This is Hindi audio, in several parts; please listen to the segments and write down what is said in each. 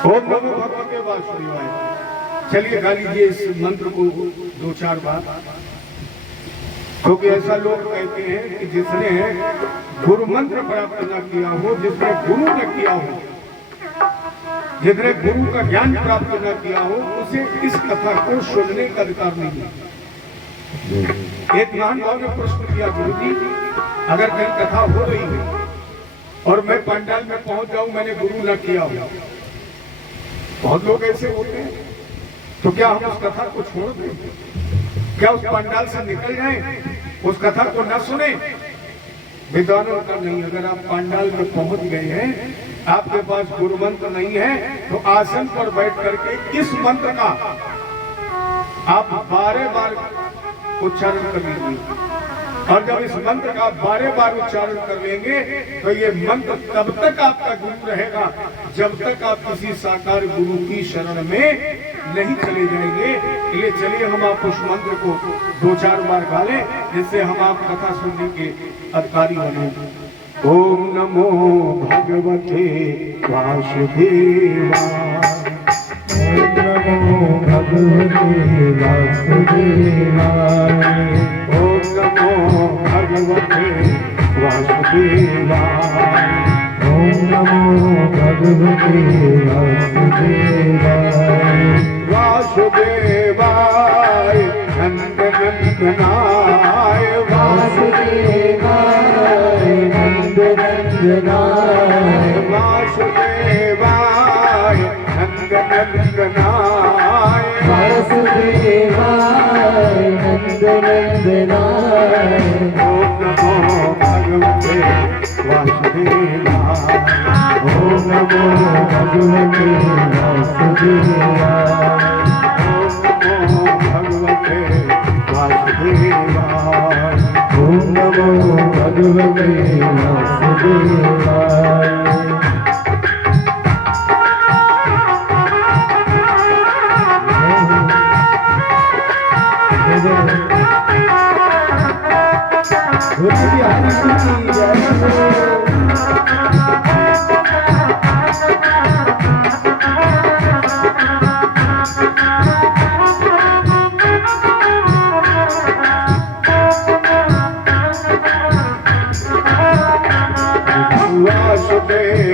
ओम नमो भगवते वासुदेवाय। चलिए गा लीजिए इस मंत्र को दो चार बार, क्योंकि ऐसा लोग कहते हैं कि जिसने गुरु मंत्र प्राप्त न किया हो, जिसने गुरु न किया हो, जिसने गुरु का ज्ञान प्राप्त न किया हो, उसे इस कथा को सुनने का अधिकार नहीं है। एक महान भाव ने प्रश्न किया, गुरु जी अगर कहीं कथा हो रही है और मैं पंडाल में पहुंच जाऊं, मैंने गुरु न किया हो, बहुत लोग ऐसे होते हैं, तो क्या हम उस कथा को छोड़ दें? क्या उस पंडाल से निकल जाएं, उस कथा को न सुने? विद्वानों का नहीं। अगर आप पंडाल में पहुंच गए हैं, आपके पास गुरु मंत्र नहीं है, तो आसन पर बैठ करके इस मंत्र का आप 12 बार उच्चारण कर लीजिए। और जब इस मंत्र का 12 बार उच्चारण कर लेंगे तो ये मंत्र तब तक आपका गुरु रहेगा जब तक आप किसी साकार गुरु की शरण में नहीं चले जाएंगे। इसलिए चलिए हम आप उस मंत्र को 2-4 बार गा लें, जिससे हम आप कथा सुनने के अधिकारी बने। ओम नमो भगवते वासुदेवाय। ओम नमो भगवते वासुदेवाय। ओम नमो भगवते वासुदेवाय। ओम नमो भगवते वासुदेवाय। वासुदेवाय नंद नंदनाय। वासुदेवाय नंद नंदनाय। वासुदेवाय नंद नंदनाय। वासुदेवाय नंद नंदनाय। ओम नमो भगवते वासुदेवाय। ओम नमो भगवते वासुदेवाय। ओम नमो भगवते वासुदेवाय। ओम नमो भगवते वासुदेवाय।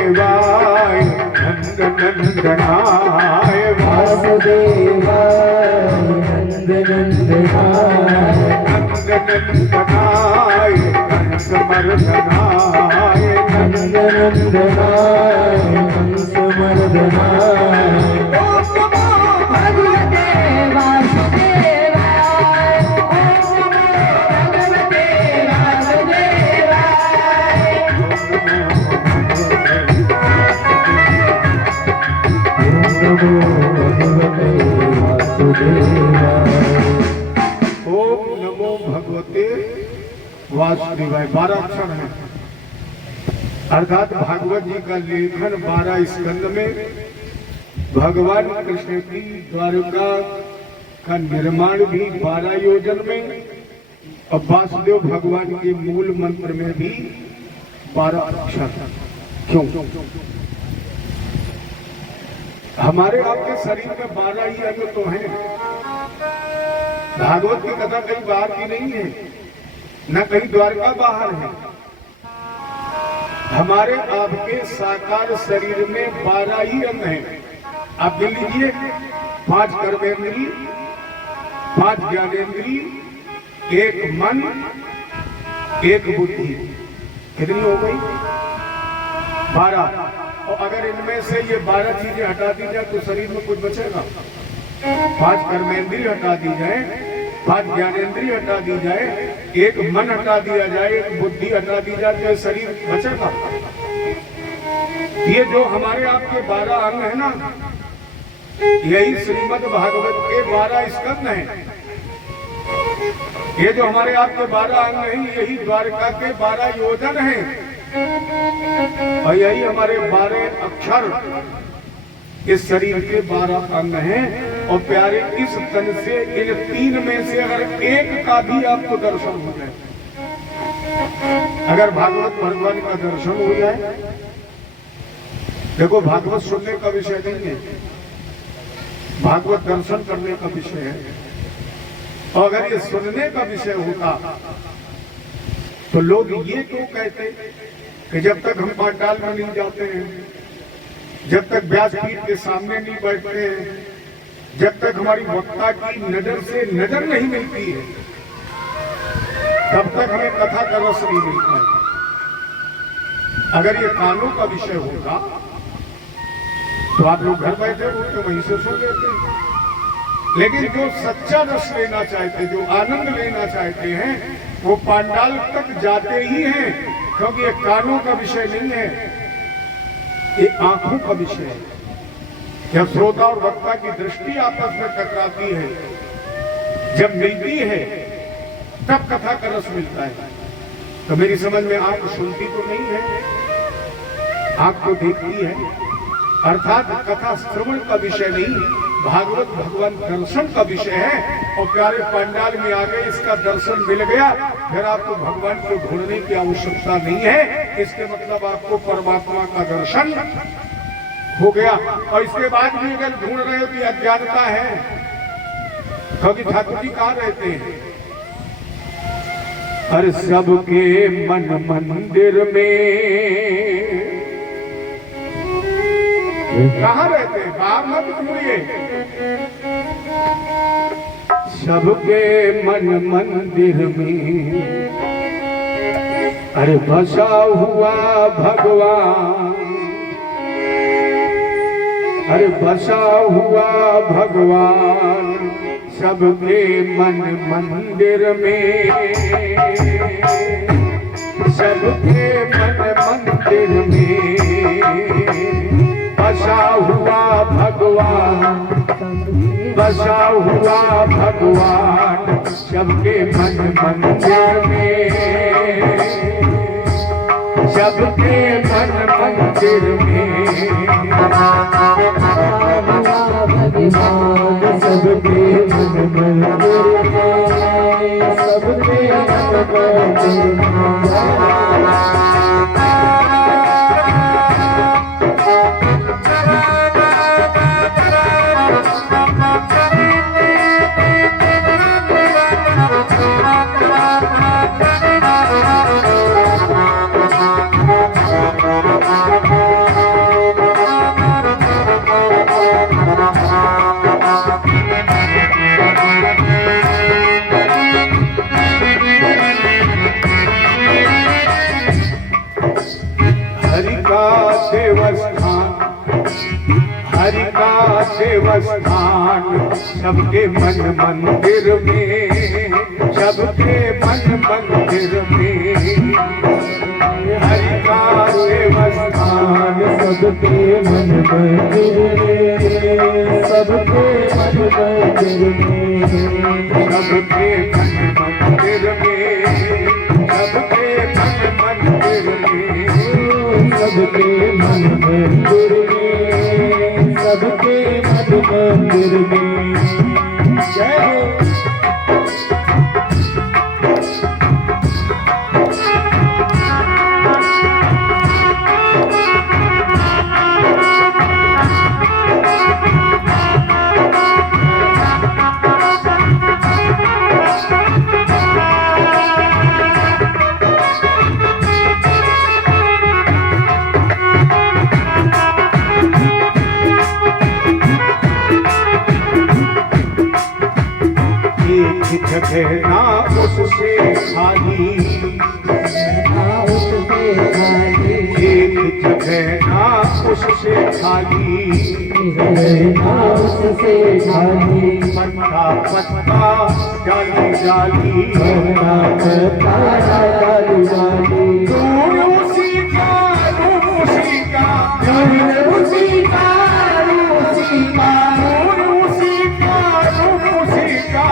वासुदेवाय नंद नंदनाय। वासुदेवाय नंद नंदनाय। नंद नंदनाय कंसमर्दनाय। नंद नंदनाय कंसमर्दनाय। ओम नमो भगवते वासुदेवाय। ओम नमो भगवते वासुदेवाय। ओम नमो भगवते वासुदेवाय। ओम नमो भगवते वासुदेवाय। 12 अक्षर हैं, अर्थात भागवत जी का लेखन 12 स्कंद में भगवान कृष्ण की द्वारका का निर्माण भी 12 योजन में, और वासुदेव भगवान के मूल मंत्र में भी 12 अक्षर। क्यों? हमारे आपके शरीर में 12 ही अंग तो हैं। भागवत की कथा कहीं बाहर की नहीं है, न कहीं द्वारका बाहर है। हमारे आपके साकार शरीर में 12 ही अंग हैं। आप गिन लीजिए, 5 कर्मेंद्री, 5 ज्ञानेंद्री, 1 मन, 1 बुद्धि। कितनी हो गई? 12। और अगर इनमें से ये 12 चीजें हटा दी जाए तो शरीर में कुछ बचेगा? 5 कर्मेंद्री हटा दी जाए, 5 ज्ञानेंद्री हटा दी जाए, 1 मन हटा दिया जाए, 1 बुद्धि हटा दी जाए, तो शरीर बचेगा? ये जो हमारे आपके 12 अंग है ना, यही श्रीमद् भागवत के 12 स्कंद हैं। ये जो हमारे आपके 12 अंग हैं, यही द्वारका के 12 योजन हैं, और यही हमारे 12 अक्षर इस शरीर के 12 अंग हैं। और प्यारे, इस तन से इन 3 में से अगर 1 का भी आपको दर्शन हो जाए, अगर भागवत भगवान का दर्शन हो जाए देखो, भागवत सुनने का विषय नहीं है, भागवत दर्शन करने का विषय है। और अगर ये सुनने का विषय होता तो लोग ये क्यों कहते कि जब तक हम पांडाल में नहीं जाते हैं, जब तक व्यासपीठ के सामने नहीं बैठते हैं, जब तक हमारी वक्ता की नजर से नजर नहीं मिलती है, तब तक हमें कथा का रस नहीं मिलता है। अगर ये कानों का विषय होगा तो आप लोग घर बैठे होते वहीं से सुन लेते हैं। लेकिन जो सच्चा रस लेना चाहते, जो आनंद लेना चाहते हैं, वो पांडाल तक जाते ही हैं, क्योंकि ये कानों का विषय नहीं है, ये आंखों का विषय है। जब श्रोता और वक्ता की दृष्टि आपस में टकराती है, जब मिलती है, तब कथा का रस मिलता है। तो मेरी समझ में आंख सुनती तो नहीं है, आंख तो देखती है। अर्थात कथा श्रवण का विषय नहीं, भागवत भगवान दर्शन का विषय है। और प्यारे पांडाल में आ गए, इसका दर्शन मिल गया, फिर आपको भगवान को ढूंढने की आवश्यकता नहीं है। इसके मतलब आपको परमात्मा का दर्शन हो गया। और इसके बाद भी अगर ढूंढ रहे हो तो अज्ञानता है, क्योंकि ठाकुर जी कहाँ रहते हैं? हर सबके मन मंदिर में कहाँ रहते हैं? बाहर मत ढूंढिए। सबके मन मंदिर में अरे बसा हुआ भगवान, अरे बसा हुआ भगवान सबके मन मंदिर में, सबके मन मंदिर में बसा हुआ भगवान, बसा हुआ भगवान सबके मन मंदिर में, सबके मन मंदिर में सबके मन मंदिर में, सबके मन मंदिर में। हरि का देवस्थान सबके मन मंदिर में, सबके मन मंदिर में हरि का देवस्थान सबके मन मंदिर में, सबके मन मंदिर में, सबके मन मंदिर में, सबके मन मंदिर में, सबके मन मंदिर में, सबके मन मंदिर में। जय हो। जगह ना उससे खाली, एक जगह ना उससे खाली, पत्ता पत्ता जाली जाली, दूर उसी का रूप उसी का, दूर उसी का रूप उसी का, दूर उसी का रूप उसी का,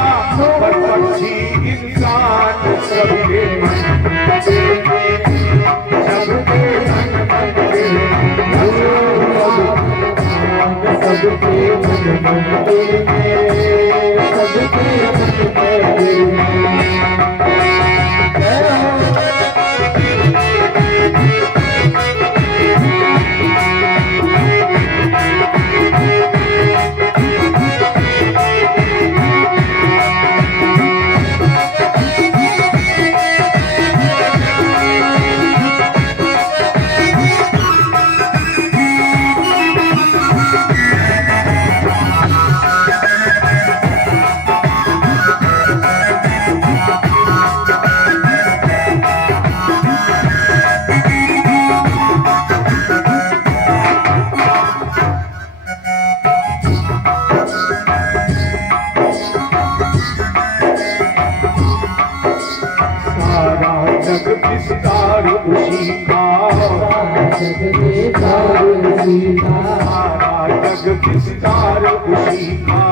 पर पक्षी इंसान सबके मन मंदिर में, सबके मन मंदिर में, सबके मन मंदिर में, सबके मन मंदिर में। विस्तार उसी का,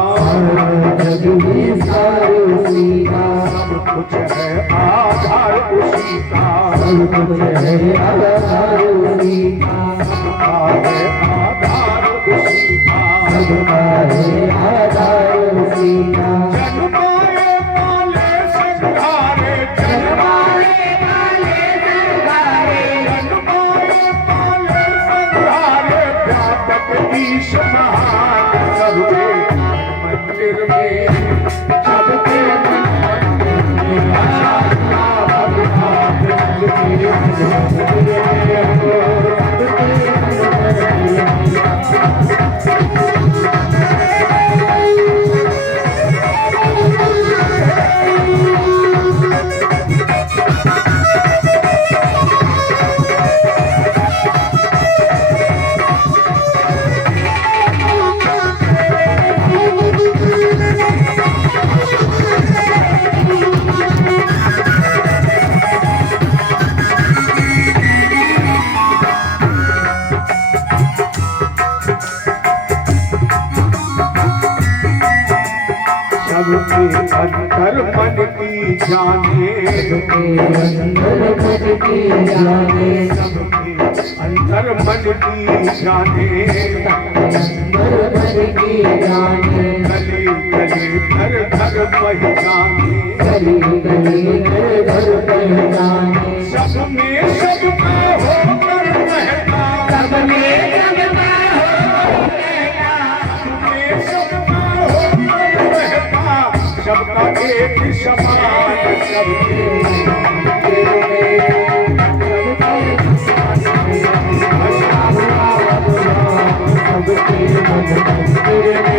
जग विस्तार उसी का, सब कुछ है आधार उसी का, सब कुछ है आधार उसी का, सबका है आधार उसी का, सबका है आधार उसी का। जन्माए पाले संघारे, जन्माए वाले संघारे, जन्माए पाले संघारे, व्यापक ईश महान, सबके मंदिर में, सबके मंदिर में आशा भगवान, सबके मंदिर में हो, सबके मंदिर सबके अंतर मन की जाने, अंदर मन की जाने, सबके अंतर मन की जाने, अंदर मन की जाने, गली गली घर घर पहचाने, गली गली घर घर पहचाने, सब में होकर रहता, सब में जग में हो गया, सब में होकर रहता, सबका एक समान, सबके मंदिर में, सबके मंदिर में, सबके मंदिर में।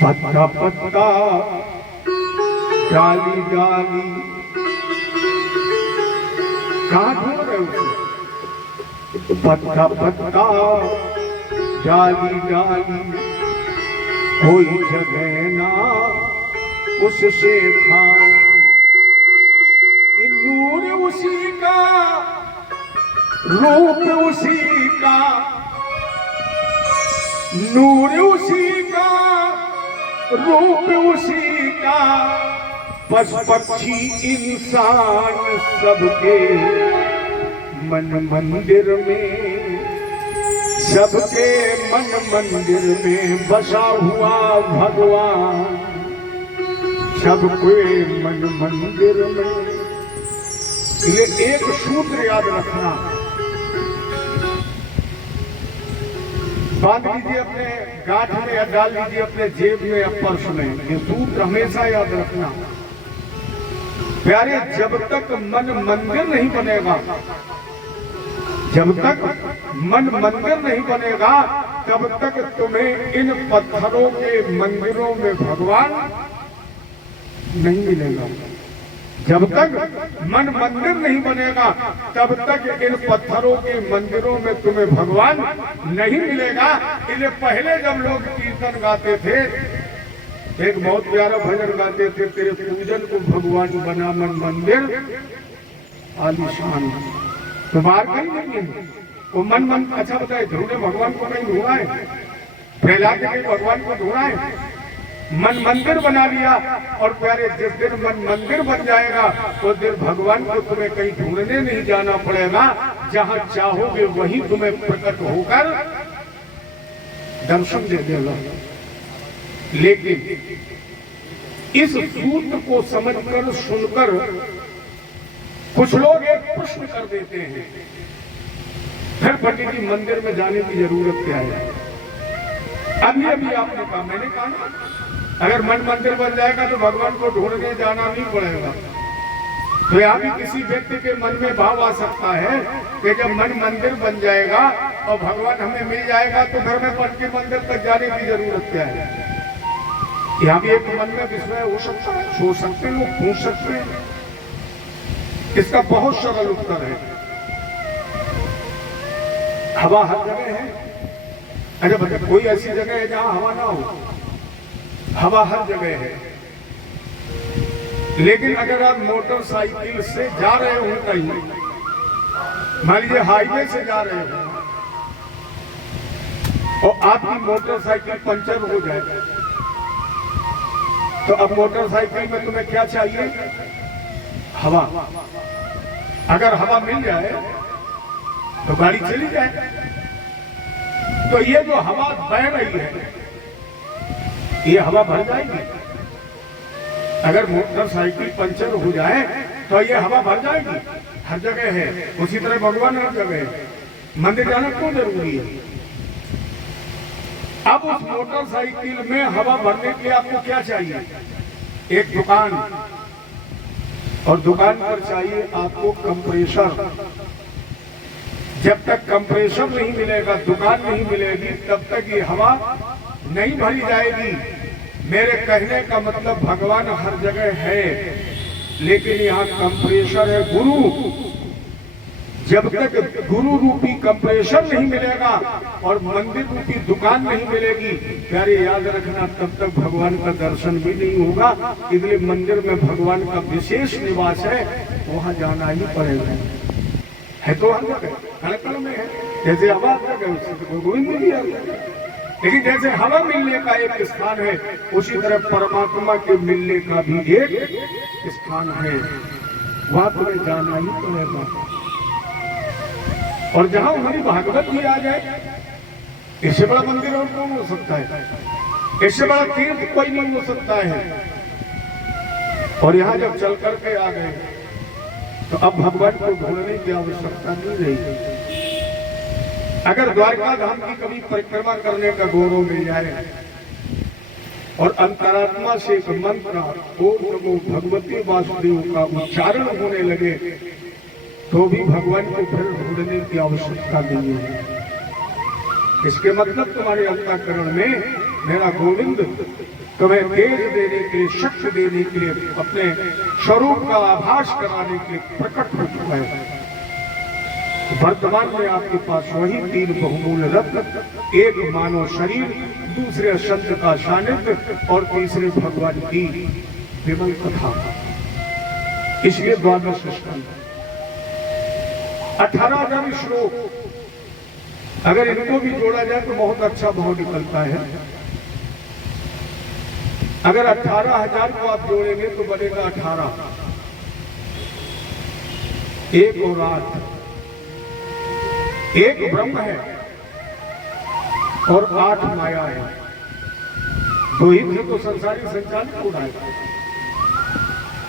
पत्ता पत्ता डाली डाली, कहाँ ढूंढ रहे हो? पत्ता पत्ता डाली डाली, कोई जगह ना उससे खाए, नूर उसी का, रूप उसी का, नूर उसी का, रूप उसी का, पशु पक्षी इंसान सबके मन मंदिर में, सबके मन मंदिर में बसा हुआ भगवान, सबके मन मंदिर में। ये एक सूत्र याद रखना, बांध लीजिए अपने गांठ में या डाल लीजिए अपने जेब में या पर्स में, ये सूत्र हमेशा याद रखना। प्यारे, जब तक मन मंदिर नहीं बनेगा, जब तक मन मंदिर नहीं बनेगा, तब तक तुम्हें इन पत्थरों के मंदिरों में भगवान नहीं मिलेगा। जब तक मन मंदिर नहीं बनेगा, तब तक इन पत्थरों के मंदिरों में तुम्हें भगवान नहीं मिलेगा। इसलिए पहले जब लोग कीर्तन गाते थे, एक बहुत प्यारा भजन गाते थे, तेरे पूजन को भगवान बना मन मंदिर आलीशान। तो बाहर कहीं नहीं है वो मन अच्छा बताए, ध्रुव ने भगवान को कहीं ढूंढा है, प्रहलाद ने भगवान को ढूंढा है, मन मंदिर बना लिया। और प्यारे, जिस दिन मन मंदिर बन जाएगा उस दिन भगवान को तुम्हें कहीं ढूंढने नहीं जाना पड़ेगा, जहां चाहोगे वहीं तुम्हें प्रकट होकर दर्शन दे देगा। लेकिन इस सूत्र को समझकर सुनकर कुछ लोग एक प्रश्न कर देते हैं, फिर पंडित जी मंदिर में जाने की जरूरत क्या है? अभी अभी आपने कहा, मैंने कहा ना, अगर मन मंदिर बन जाएगा तो भगवान को ढूंढने जाना नहीं पड़ेगा। तो यहाँ भी किसी व्यक्ति के मन में भाव आ सकता है कि जब मन मंदिर बन जाएगा और भगवान हमें मिल जाएगा तो घर में पट के मंदिर तक जाने की जरूरत क्या है। यहाँ भी एक मन में विस्मय हो सकता है, सोच सकते हैं, लोग पूछ सकते हैं। इसका बहुत सरल उत्तर है, हवा हर जगह है। अरे भैया कोई ऐसी जगह है जहां हवा ना हो? हवा हर जगह है। लेकिन अगर आप मोटरसाइकिल से जा रहे हो कहीं, मान लीजिए हाईवे से जा रहे हो और आपकी मोटरसाइकिल पंचर हो जाए, तो अब मोटरसाइकिल में तुम्हें क्या चाहिए? हवा। अगर हवा मिल जाए तो गाड़ी चली जाए। तो ये जो हवा बह रही है, ये हवा भर जाएगी। अगर मोटरसाइकिल पंचर हो जाए तो ये हवा भर जाएगी, हर जगह है। उसी तरह भगवान हर जगह है। मंदिर जाना क्यों जरूरी है? अब उस मोटरसाइकिल में हवा भरने के लिए आपको क्या चाहिए? एक दुकान, और दुकान पर चाहिए आपको कंप्रेसर। जब तक कंप्रेसर नहीं मिलेगा, दुकान नहीं मिलेगी, तब तक ये हवा नहीं भरी जाएगी। मेरे कहने का मतलब भगवान हर जगह है, लेकिन यहाँ कंप्रेसर है गुरु। जब तक गुरु रूपी कंप्रेसर नहीं मिलेगा और मंदिर रूपी दुकान नहीं मिलेगी, प्यारे याद रखना, तब तक भगवान का दर्शन भी नहीं होगा। इसलिए मंदिर में भगवान का विशेष निवास है, वहां जाना ही पड़ेगा। है तो हर जगह, हर कल में है। जैसे हवा गोविंद में भी है, लेकिन जैसे हवा मिलने का एक स्थान है, उसी तरह परमात्मा के मिलने का भी एक स्थान है। वहां तुम्हें जाना ही पड़ेगा। और जहां हमारी भागवत भी आ जाए, इससे बड़ा मंदिर और कौन हो सकता है? इससे बड़ा तीर्थ कोई नहीं हो सकता है। और यहां जब चल करके आ गए तो अब भगवान को ढूंढने की आवश्यकता नहीं रही। अगर द्वारका धाम की कभी परिक्रमा करने का गौरव मिल जाए और अंतरात्मा से एक मंत्र ओम नमो भगवते वासुदेव का उच्चारण होने लगे, तो भी भगवान को फिर ढूंढने की आवश्यकता नहीं है। इसके मतलब तुम्हारे अंतःकरण में मेरा गोविंद तुम्हें तेज देने के लिए, शक्ति देने के लिए, अपने स्वरूप का आभास कराने के लिए प्रकट हो चुका है। वर्तमान में आपके पास वही तीन बहुमूल्य रत्न, एक मानव शरीर, दूसरे संत का सानिध्य और तीसरे भगवान की विमल कथा। इसलिए द्वादश स्कंद 18,000 श्लोक, अगर इनको भी जोड़ा जाए तो बहुत अच्छा भाव निकलता है। अगर 18,000 को आप जोड़ेंगे तो बनेगा 18, 1 और 8, एक ब्रह्म है और 8 माया है। तो ही तो संसारी संचालित हो रहा है।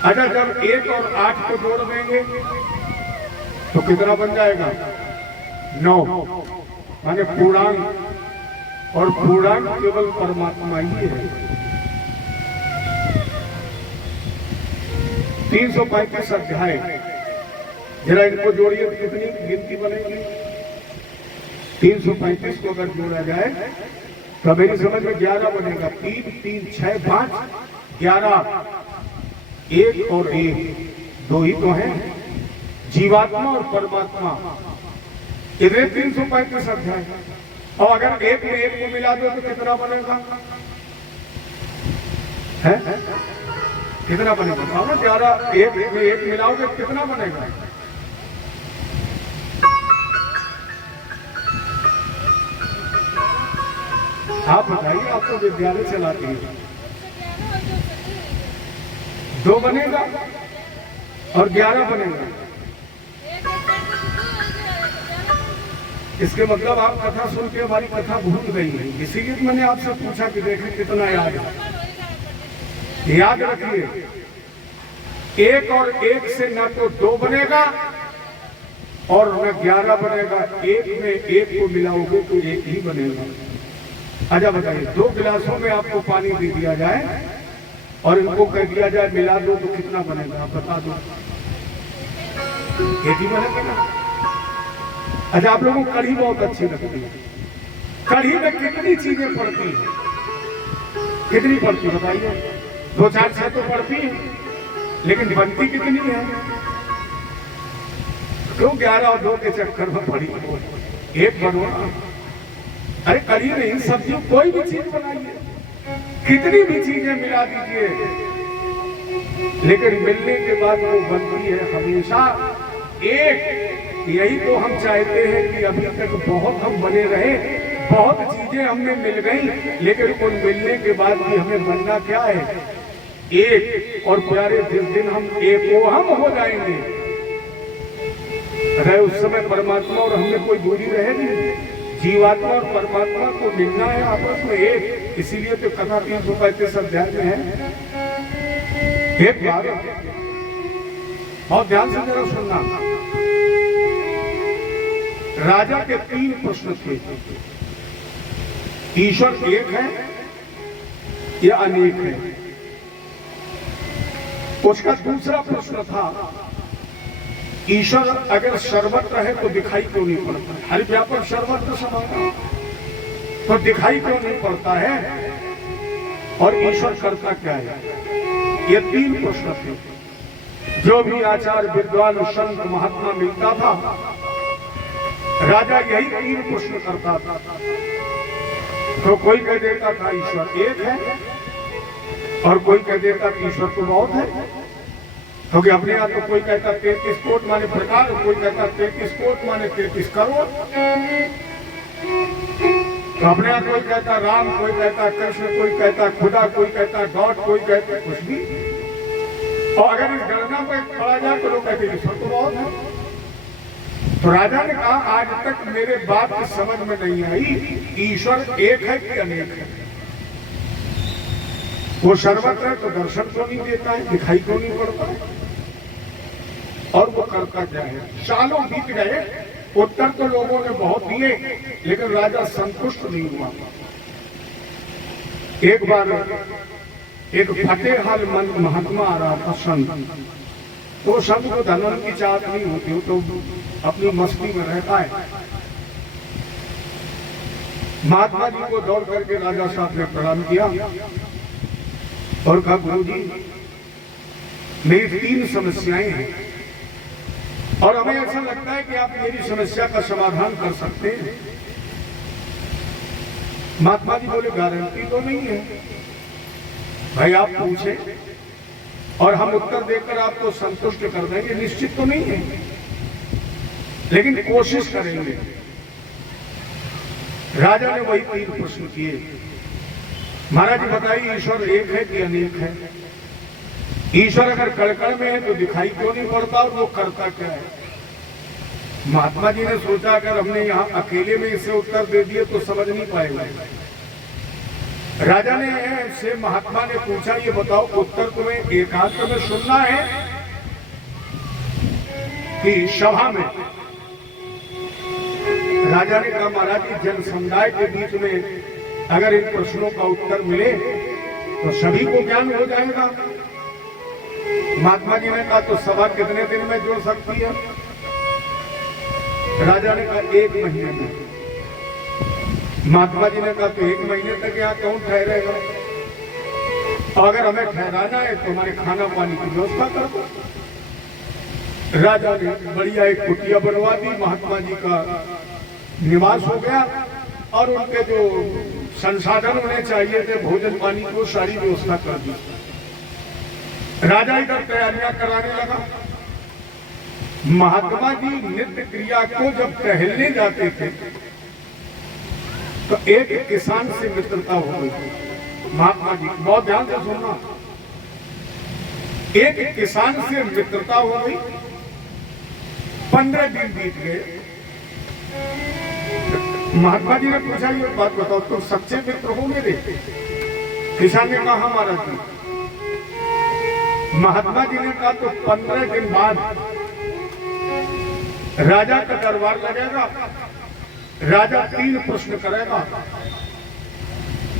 अगर जब 1 और 8 को जोड़ देंगे तो कितना बन जाएगा? 9, माने पूर्णांक। और पूर्णांक केवल परमात्मा ही है। 335 अध्याय, जरा इनको जोड़िए तो कितनी गिनती बनेगी? 335 को अगर जोड़ा जाए तो मेरी समझ में 11 बनेगा। 3, 3, 6, 5, 11, 1 और 1, 2 ही तो हैं, जीवात्मा और परमात्मा। इधर 335 अध्याय, और अगर 1 में 1 को मिला दो तो कितना बनेगा? है कितना बनेगा? 11, 1 में 1 मिलाओगे कितना बनेगा? आप बताइए, आप तो विद्यालय चलाते हैं। 2 बनेगा और 11 बनेगा। इसके मतलब आप कथा सुन के हमारी कथा भूल गई है, इसीलिए मैंने आपसे पूछा कि देखें कितना याद है। याद रखिए, 1 और 1 से न तो 2 बनेगा और न 11 बनेगा। 1 में 1 को मिलाओगे तो 1 ही बनेगा। अच्छा बताइए, 2 गिलासों में आपको पानी दे दिया जाए और इनको कह दिया जाए मिला दो तो कितना बनेगा आप बता दो? एक ही बनेगा ना। अच्छा, आप लोगों को कढ़ी बहुत अच्छी लगती है। कढ़ी में कितनी चीजें पड़ती है? कितनी पड़ती बताइए? 2-4 छह तो पड़ती है, लेकिन बनती कितनी है? क्यों 11 और 2 के चक्कर में पड़ी? एक बनवा। अरे कढ़ी नहीं, सब्जी कोई भी चीज बनाइए, कितनी भी चीजें मिला दीजिए, लेकिन मिलने के बाद वो बनती है हमेशा एक। यही तो हम चाहते हैं कि अभी तक बहुत हम बने रहे, बहुत चीजें हमें मिल गई, लेकिन उन मिलने के बाद भी हमें बनना क्या है? एक। और प्यारे जिस दिन हम एक वो हम हो जाएंगे, अगर उस समय परमात्मा और हमें कोई दूरी रहेगी। जीवात्मा और परमात्मा को मिलना है आपस में एक। इसीलिए तो कथा 335 अध्याय में है। एक बात बहुत ध्यान से जरा सुनना। राजा के 3 प्रश्न थे, ईश्वर एक है या अनेक है? उसका दूसरा प्रश्न था, ईश्वर अगर सर्वत्र है तो दिखाई क्यों नहीं पड़ता? हर व्यापक सर्वत्र समान तो दिखाई क्यों नहीं पड़ता है? और ईश्वर करता क्या है? ये 3 प्रश्न थे। जो भी आचार्य विद्वान संत महात्मा मिलता था, राजा यही 3 प्रश्न करता था। तो कोई कह देता था ईश्वर एक है, और कोई कह देता कि ईश्वर तो बहुत है। क्योंकि अपने यहाँ तो कोई कहता 33 कोट माने प्रकार, कोई कहता 33 कोट माने 33 करोड़। तो अपने यहाँ कोई कहता राम, कोई कहता कृष्ण, कोई कहता खुदा, कोई कहता गॉड, कोई कहता कुछ भी। और अगर इस गणना में पड़ा जाए तो लोग कहते ईश्वर तो बहुत है। तो राजा ने कहा आज तक मेरे बात की समझ में नहीं आई, ईश्वर एक है कि अनेक है? वो सर्वत्र है तो दर्शन क्यों नहीं देता है, दिखाई क्यों नहीं पड़ता है? और वो करता क्या है? सालों बीत गए, उत्तर तो लोगों ने बहुत दिए, लेकिन राजा संतुष्ट नहीं हुआ। एक बार एक फतेहाल महात्मा आ रहा था संत। तो संत को धन की चाहत नहीं होती, वो तो अपनी मस्ती में रहता है। महात्मा जी को दौड़ करके राजा साहब ने प्रणाम किया और कहा गुरु जी मेरी 3 समस्याएं हैं, और हमें ऐसा लगता है कि आप मेरी समस्या का समाधान कर सकते हैं। महात्मा जी बोले गारंटी तो नहीं है भाई, आप पूछे और हम उत्तर देकर आपको संतुष्ट कर देंगे, निश्चित तो नहीं है, लेकिन कोशिश करेंगे। राजा ने वही 3 प्रश्न किए। महाराज जी बताइए ईश्वर एक है कि अनेक है? ईश्वर अगर कड़कड़ में है तो दिखाई क्यों नहीं पड़ता, और वो करता क्या है? महात्मा जी ने सोचा अगर हमने यहाँ अकेले में इसे उत्तर दे दिए तो समझ नहीं पाएगा। राजा ने से महात्मा ने पूछा ये बताओ उत्तर तुम्हें एकांत में सुनना है कि सभा में? राजा ने कहा महाराज जी जन समुदाय के बीच में अगर इन प्रश्नों का उत्तर मिले तो सभी को ज्ञान हो जाएगा। महात्मा जी ने कहा तो सभा कितने दिन में जुड़ सकती है? राजा ने कहा 1 महीने में। महात्मा जी ने कहा तो 1 महीने तक यहाँ कौन ठहरेगा? और अगर हमें ठहराना है तो हमारे खाना पानी की व्यवस्था कर दो। राजा ने बढ़िया एक कुटिया बनवा दी, महात्मा जी का निवास हो गया, और उनके जो संसाधन उन्हें चाहिए थे भोजन पानी को सारी व्यवस्था कर दी। राजा इधर तैयारियां कराने लगा। महात्मा जी नित्य क्रिया को जब टहलने जाते थे तो एक किसान से मित्रता हो गई। महात्मा जी बहुत ध्यान से सुनना, एक किसान से मित्रता हो गई। 15 दिन बीत गए। महात्मा जी ने पूछा ये बात बताओ तुम सच्चे मित्र हो मेरे? किसान ने कहा हमारा जी। महात्मा जी ने कहा तो 15 दिन बाद राजा का दरबार लगेगा, राजा 3 प्रश्न करेगा,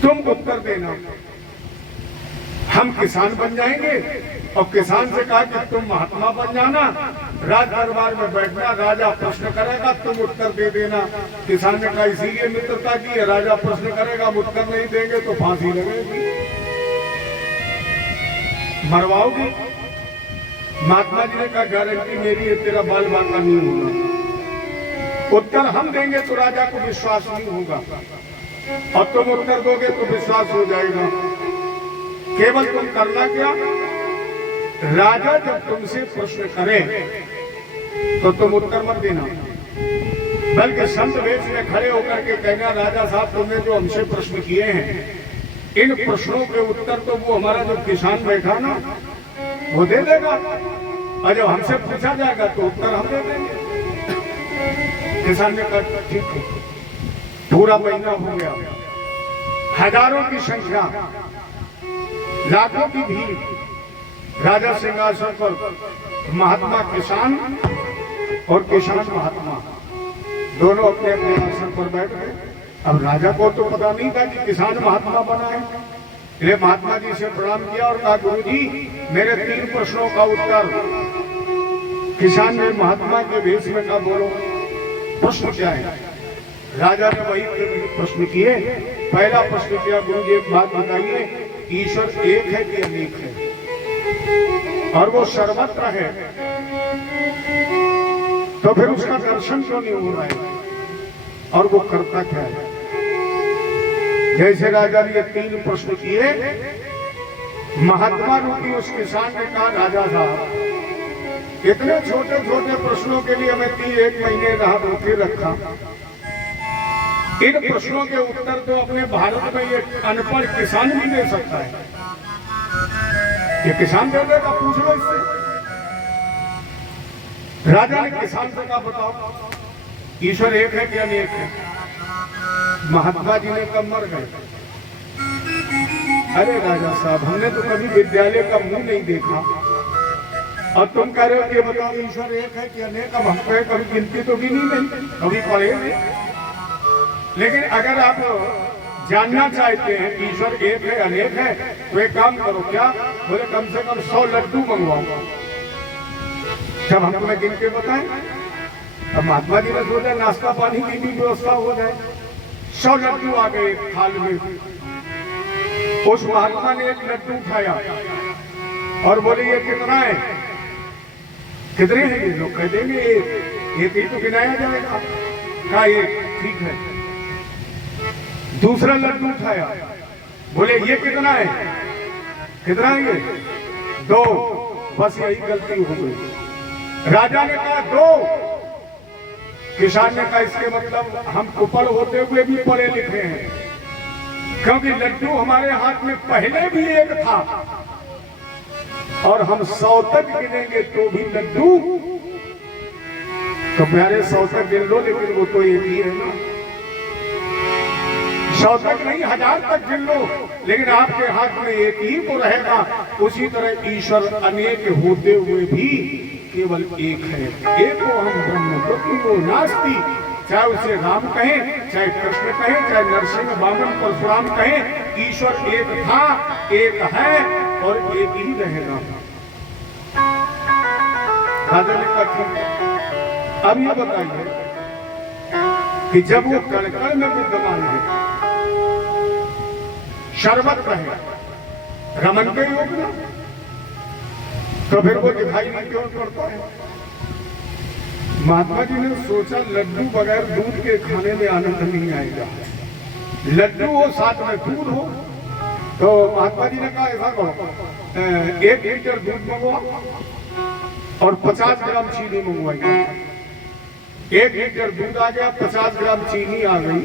तुम उत्तर देना, हम किसान बन जाएंगे। और किसान से कहा कि तुम महात्मा बन जाना, राज दरबार में बैठना, राजा प्रश्न करेगा तुम उत्तर दे देना। किसान ने कहा इसीलिए मित्रता की है, राजा प्रश्न करेगा हम उत्तर नहीं देंगे तो फांसी लगेगी, मरवाओगी। महात्मा जी ने कहा गारंटी मेरी है, तेरा बाल बांका नहीं होगा। उत्तर हम देंगे तो राजा को विश्वास नहीं होगा, और तुम उत्तर दोगे तो विश्वास हो जाएगा। केवल तुम करना क्या, राजा जब तुमसे प्रश्न करे तो तुम उत्तर मत देना, बल्कि संत वेश में खड़े होकर के कहना राजा साहब तुमने जो हमसे प्रश्न किए हैं, इन प्रश्नों के उत्तर तो वो हमारा जो किसान बैठा ना वो दे देगा, और जब हमसे पूछा जाएगा तो उत्तर हम दे देंगे। किसान ने कहा ठीक है। पूरा महीना हो गया, हजारों की संख्या, लाखों की भीड़, राजा सिंहासन पर, महात्मा किसान और किसान महात्मा दोनों अपने अपने आसन पर बैठ गए। अब राजा को तो पता नहीं था कि किसान महात्मा बना है, इसलिए महात्मा जी से प्रणाम किया और कहा गुरुजी मेरे 3 प्रश्नों का उत्तर। किसान ने महात्मा के भेष में कहा बोलो प्रश्न क्या है। राजा ने वही प्रश्न किए। पहला प्रश्न किया गुरुजी एक बात बताइए, ईश्वर एक है कि अनेक है, और वो सर्वत्र है, तो फिर उसका दर्शन क्यों नहीं हो रहा है, और वो करता क्या है। जैसे राजा ने 3 प्रश्न किए, महात्मा रूपी उस किसान ने कहा राजा साहब इतने छोटे छोटे प्रश्नों के लिए हमें 1 महीने राह रोके रखा, इन प्रश्नों के उत्तर तो अपने भारत में ये अनपढ़ किसान भी दे सकता है, ये किसान दे देगा, पूछ लो इससे। राजा ने किसान से कहा बताओ ईश्वर एक है कि अनेक है। महात्मा जी ने कब मर गए। अरे राजा साहब हमने तो कभी विद्यालय का मुंह नहीं देखा, और तुम कह रहे हो कि बताओ ईश्वर एक है कि अनेक। अब हम कभी गिनती तो गिनी नहीं, कभी पढ़े नहीं। लेकिन अगर आप जानना चाहते हैं कि ईश्वर एक है अनेक है, तो एक काम करो, क्या बोले कम से कम 100 लड्डू मंगवाओ, जब हम तुम्हें गिन के बताएं। अब महात्मा जी ने सोचा नाश्ता पानी की भी व्यवस्था हो जाए। 100 लड्डू आ गए एक थाल में। उस महात्मा ने एक लड्डू उठाया और बोले ये कितना है, कितने हैं ये लोग कह देंगे एक ही तो गिनाया जाएगा। कहा एक, ठीक है। दूसरा लड्डू उठाया, बोले ये कितना है, कितना है ये 2, बस यही गलती हो गई। राजा ने कहा 2, किसान ने कहा इसके मतलब हम कुपड़ होते हुए भी पढ़े लिखे हैं, क्योंकि लड्डू हमारे हाथ में पहले भी एक था, और हम 100 तक गिनेंगे तो भी लड्डू, तो प्यारे 100 तक गिन लो, लेकिन वो तो एक ही है ना। 100 तक नहीं 1000 तक गिन लो, लेकिन आपके हाथ में एक ही तो रहेगा। उसी तरह ईश्वर अनेक होते हुए भी केवल एक है। एक को हम ब्रह्म तो नास्ति, चाहे उसे राम कहें, चाहे कृष्ण कहें, चाहे नरसिंह वामन परशुराम कहें, ईश्वर एक था, एक है और एक ही रहेगा। राजा ने कहा ठीक है। अब ये बताइए कि जब वो कण-कण में विद्यमान है, सर्वत्र है, रमन के योग में, तो फिर वो दिखाई नहीं क्यों पड़ता है। महात्मा जी ने सोचा लड्डू बगैर दूध के खाने में आनंद नहीं आएगा, लड्डू हो साथ में दूध हो। तो महात्मा जी ने कहा ऐसा करो 1 लीटर दूध मंगवाओ और 50 ग्राम चीनी मंगवाइए। 1 लीटर दूध आ गया, 50 ग्राम चीनी आ गई।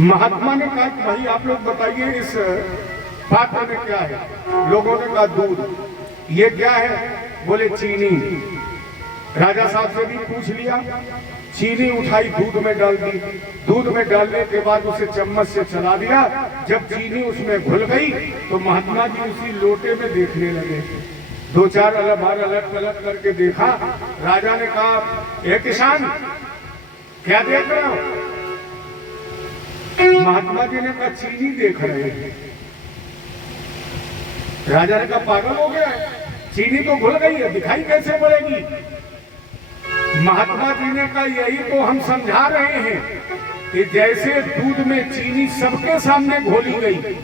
महात्मा ने कहा कि भाई आप लोग बताइए इस पात्र में क्या है। लोगों ने कहा दूध। ये क्या है, बोले चीनी। राजा साहब से भी पूछ लिया, चीनी उठाई दूध में डाल दी। दूध में डालने के बाद उसे चम्मच से चला दिया। जब चीनी उसमें घुल गई तो महात्मा जी उसी लोटे में देखने लगे। 2-4 बार अलग अलग करके देखा। राजा ने कहा ए किसान क्या देख रहे हो। महात्मा जी ने कहा चीनी देख रहे हैं। राजा ने कहा पागल हो गया है, चीनी तो घुल गई है, दिखाई कैसे पड़ेगी। महात्मा जी ने कहा यही तो हम समझा रहे हैं कि जैसे दूध में चीनी सबके सामने घोली गई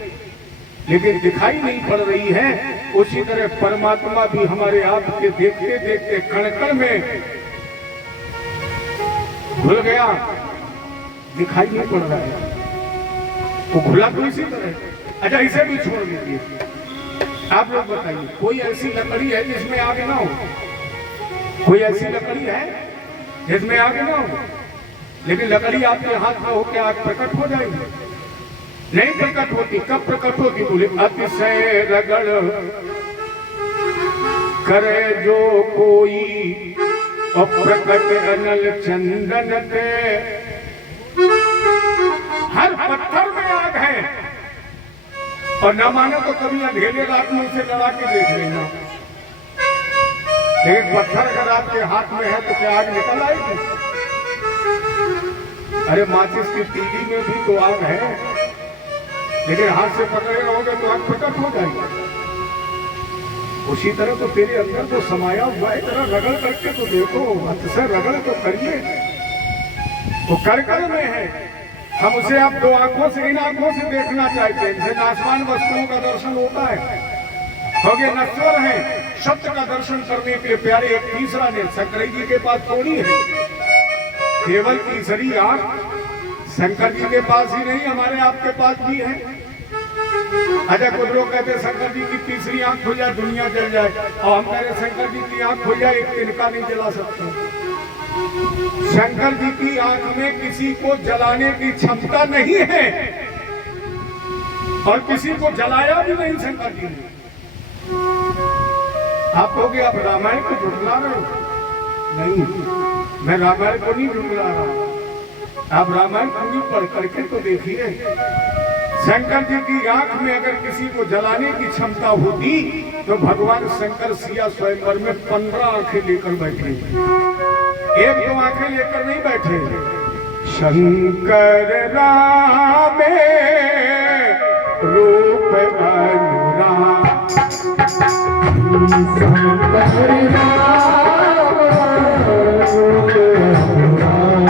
लेकिन दिखाई नहीं पड़ रही है, उसी तरह परमात्मा भी हमारे आप के देखते देखते कण कण में घुल गया, दिखाई नहीं पड़ रहा है। वो घुला तो इसी तरह। अच्छा इसे भी छोड़ दीजिए, आप लोग बताइए कोई ऐसी लकड़ी है जिसमें आग ना हो? कोई ऐसी लकड़ी है जिसमें आग ना हो? लेकिन लकड़ी आपके हाथ में हो के आग प्रकट हो जाएगी? नहीं प्रकट होती। कब प्रकट होती? बोले अतिशय रगड़ करे जो कोई अप्रकट अनल चंदन पे। हर पत्थर में आग है, और न मानो तो कभी अंधेरे रात में उसे लड़ा के देख लेना। लेकिन पत्थर अगर आपके हाथ में है तो क्या आग निकल आएगी? अरे माचिस की तीली में भी तो आग है, लेकिन हाथ से पकड़े रहोगे तो आग प्रकट हो जाएगी। उसी तरह तो तेरे अंदर तो समाया हुआ है, तेरा रगड़ करके तो देखो, अतिशय रगड़ तो करिए, वो कर में है। हम उसे आप दो आंखों से, इन आंखों से देखना चाहते हैं, जिनसे आसमान वस्तुओं का दर्शन होता है, क्योंकि नश्वर है। सत्य का दर्शन करने के लिए प्यारे एक तीसरा ने शंकर जी के पास थोड़ी है, केवल तीसरी आंख शंकर जी के पास ही नहीं, हमारे आपके पास भी है। अच्छा कुछ लोग कहते शंकर जी की तीसरी आंख खुल जाए दुनिया जल जाए, और हम कह रहे शंकर जी की आंख खुल जाए एक तिनका नहीं जला सकते। शंकर जी की आंख में किसी को जलाने की क्षमता नहीं है, और किसी को जलाया भी नहीं शंकर जी ने। आप कहोगे आप रामायण को झुठला रहे हो? नहीं, मैं रामायण को नहीं झुठला रहा। आप रामायण पूरी पढ़ करके तो देखिए, शंकर जी की आंख में अगर किसी को जलाने की क्षमता होती तो भगवान शंकर सिया स्वयंवर में 15 आंखें लेकर बैठे, एक दो आंखें लेकर नहीं बैठे। शंकर रामे रूप अनुराग, शंकर राम रूप अनुराग,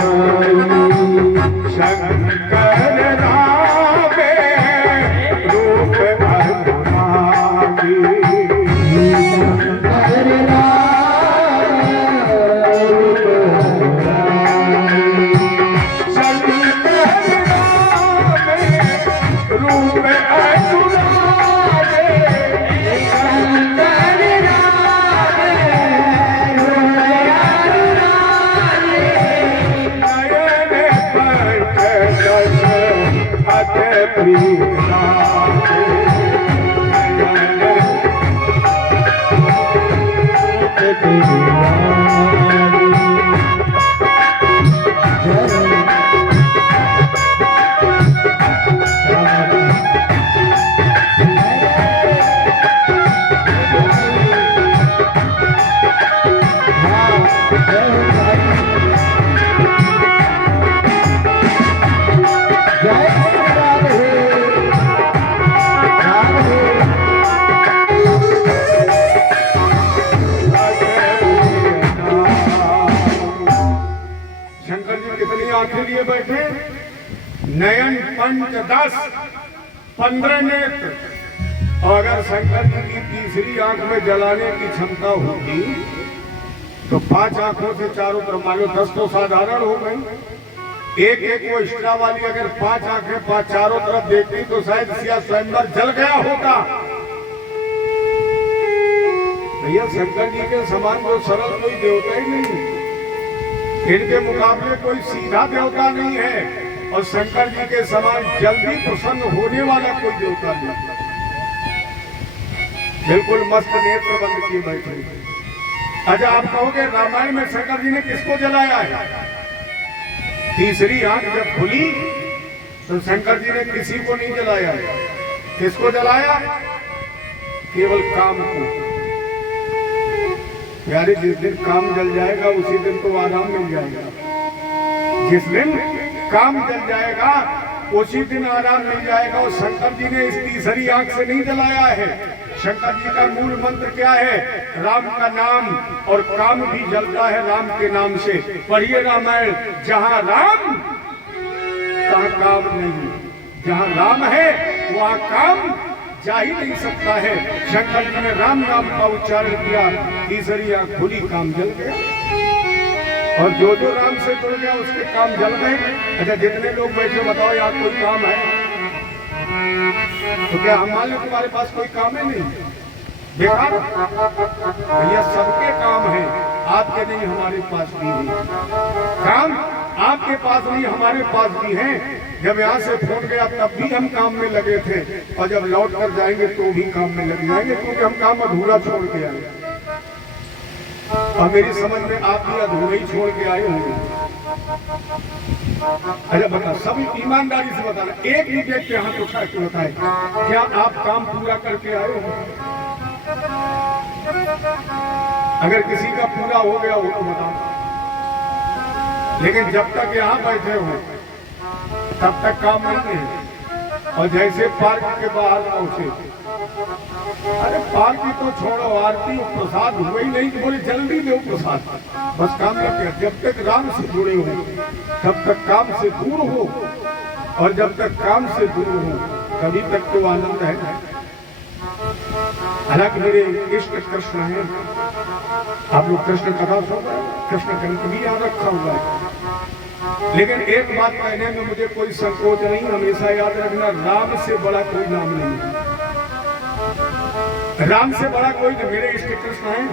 शंकर रामे रूप अनुराग, शंकर राम रूप अनुराग, शंकर रामे रूप अनुराग, आंखें लिए बैठे, नयन पंच 10 15 नेत्र। और अगर शंकर जी की तीसरी आंख में जलाने की क्षमता होती तो 5 आंखों से चारों तरफ, मान लो 10 तो साधारण हो गई, एक एक वो एक्स्ट्रा वाली अगर 5 आंखें 5 चारों तरफ देखती तो शायद सिया स्वयंवर जल गया होता। भैया शंकर जी के समान कोई सरल कोई देवता ही नहीं, इनके मुकाबले कोई सीधा देवता नहीं है, और शंकर जी के समान जल्दी प्रसन्न होने वाला कोई देवता नहीं। बिल्कुल मस्त नेत्र बंद किए बैठे। अच्छा आप कहोगे रामायण में शंकर जी ने किसको जलाया है? तीसरी आंख जब खुली तो शंकर जी ने किसी को नहीं जलाया। किसको जलाया? केवल काम को। यानी जिस दिन काम जल जाएगा उसी दिन तो आराम मिल जाएगा। जिस दिन काम जल जाएगा उसी दिन आराम मिल जाएगा। और शंकर जी ने इस तीसरी आंख से नहीं जलाया है। शंकर जी का मूल मंत्र क्या है? राम का नाम, और काम भी जलता है राम के नाम से। पढ़िए रामायण, जहां राम तहां काम नहीं, जहां राम है वहां काम जा ही नहीं सकता है। शंकर जी ने राम नाम का उच्चारण किया, तीसरी आंख खुली, काम जल गया। और जो जो राम से जुड़ गया उसके काम जल गए। अच्छा, जितने लोग बैठे बताओ यहाँ कोई काम है? तो क्या हम मान लो तुम्हारे पास कोई काम है? नहीं, बेकार। भैया सबके काम है, आपके नहीं, हमारे पास भी है काम। आपके पास नहीं, हमारे पास भी है। जब यहाँ से फोन गया तब भी हम काम में लगे थे, और जब लौट कर जाएंगे तो भी काम में लग जाएंगे, क्योंकि हम काम अधूरा छोड़ के आए। और मेरी समझ में आप भी अधूरे ही छोड़ के आए होंगे। अच्छा बता, सब ईमानदारी से बताना, एक भी व्यक्ति हाथ उठा के बताए, क्या आप काम पूरा करके आए हो? अगर किसी का पूरा हो गया हो तो बताओ। लेकिन जब तक यहाँ बैठे हो तब तक काम नहीं है। और जैसे पार्क के बाहर पहुंचे, अरे पार्क की तो छोड़ो, आरती प्रसाद हुआ ही नहीं तो बोले जल्दी दो प्रसाद, बस काम करते। जब तक राम से जुड़े हो तब तक काम से दूर हो, और जब तक काम से दूर हो तभी तक तो आनंद है। हालांकि मेरे इष्ट कृष्ण है, आप लोग कृष्ण कथा सुन रहे हैं, कृष्ण ग्रंथ भी यहाँ रखा हुआ है। लेकिन एक बात कहने में मुझे कोई संकोच नहीं, हमेशा याद रखना, राम से बड़ा कोई नाम नहीं है। राम से बड़ा कोई नहीं। मेरे इष्ट कृष्ण है,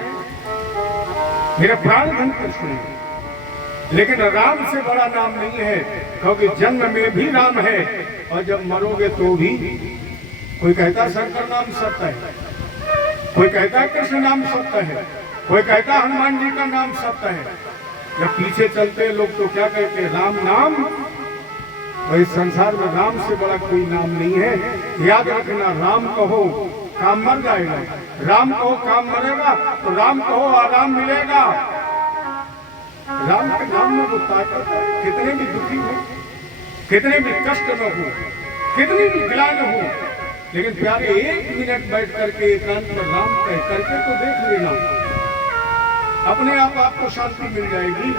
मेरे प्राणधन कृष्ण है, लेकिन राम से बड़ा नाम नहीं है, क्योंकि जन्म में भी राम है और जब मरोगे तो भी। कोई कहता है शंकर नाम सत्य है, कोई कहता है कृष्ण नाम सत्य है, कोई कहता है हनुमान जी का नाम सत्य है। जब पीछे चलते हैं लोग तो क्या कहते हैं? राम नाम। वही संसार में राम से बड़ा कोई नाम नहीं है। याद रखना, राम कहो काम मर जाएगा, राम कहो काम मरेगा, तो राम कहो आराम मिलेगा। राम के नाम में वो ताकत है। कितने भी दुखी हो, कितने भी कष्ट में हो, कितनी भी ग्लानि हो, लेकिन प्यारे एक मिनट बैठ करके एकांत में राम कह करके तो देख लेना, अपने आप आपको शांति मिल जाएगी।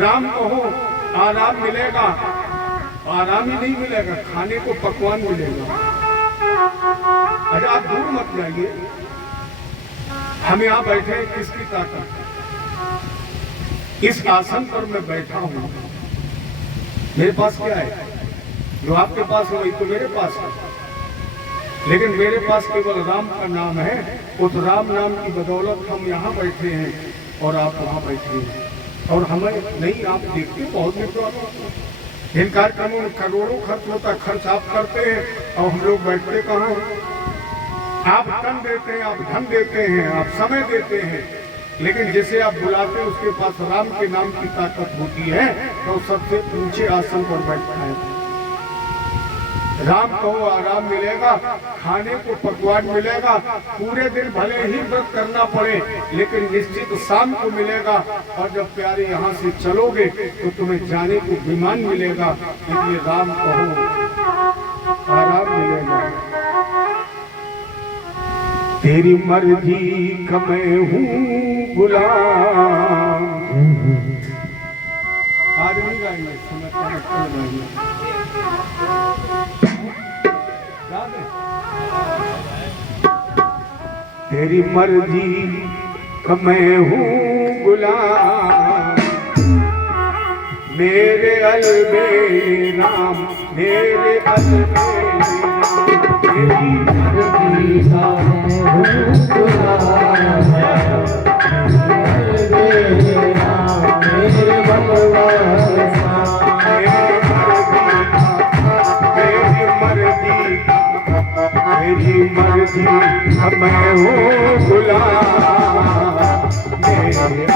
राम कहो आराम मिलेगा, आराम ही नहीं मिलेगा, खाने को पकवान मिलेगा। अरे आप दूर मत जाइए, हम यहाँ बैठे, किसकी ताकत? इस आसन पर मैं बैठा हूँ, मेरे पास क्या है? जो आपके पास है वही तो मेरे पास है। लेकिन मेरे पास केवल राम का नाम है। उस राम नाम की बदौलत हम यहाँ बैठे हैं और आप वहाँ बैठे हैं। और हमें नहीं, आप देखते बहुत मित्र इन कार्यक्रमों में करोड़ों खर्च होता है, खर्च आप करते हैं और हम लोग बैठते कहाँ हैं? आप तन देते हैं, आप धन देते हैं, आप समय देते हैं, लेकिन जिसे आप बुलाते हैं उसके पास राम के नाम की ताकत होती है, तो सबसे ऊंचे आसन पर बैठता है। राम कहो आराम मिलेगा, खाने को पकवान मिलेगा, पूरे दिन भले ही व्रत करना पड़े लेकिन निश्चित शाम को मिलेगा। और जब प्यारे यहाँ से चलोगे तो तुम्हें जाने को विमान मिलेगा। इसलिए राम कहो आराम मिलेगा। तेरी मर्जी का मैं हूँ गुलाम। आज नहीं गाएंगे, तेरी मर्जी का मैं हूँ गुलाम, मेरे अलबे राम, मेरे अलबे राम, तेरी मर्जी का मैं हूँ गुलाम, अलबे राम, मेरे भगवान मेरी मर्जी अब मैं हूँ गुलाम, मेरे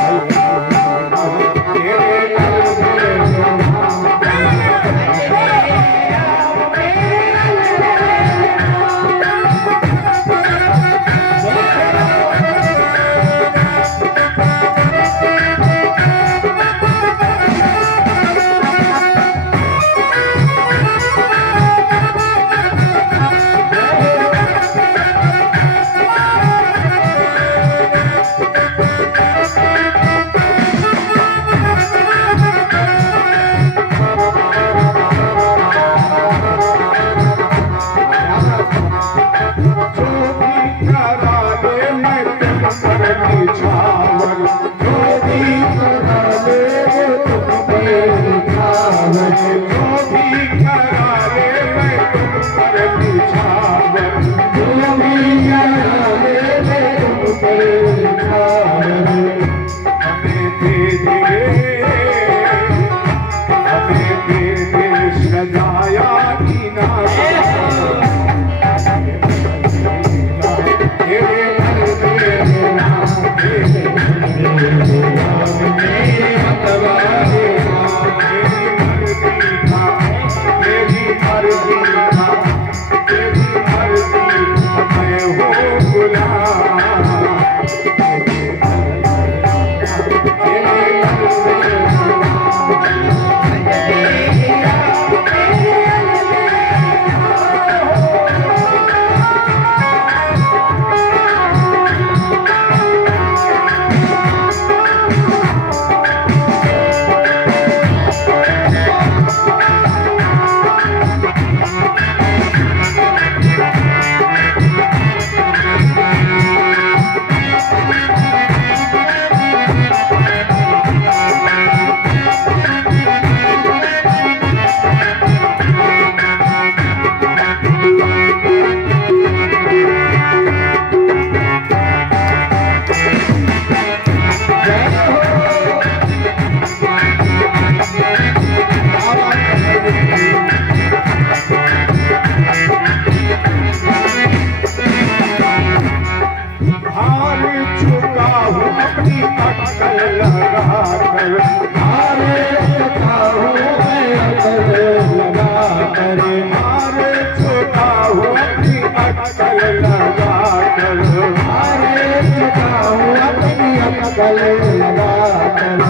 गले लगा कर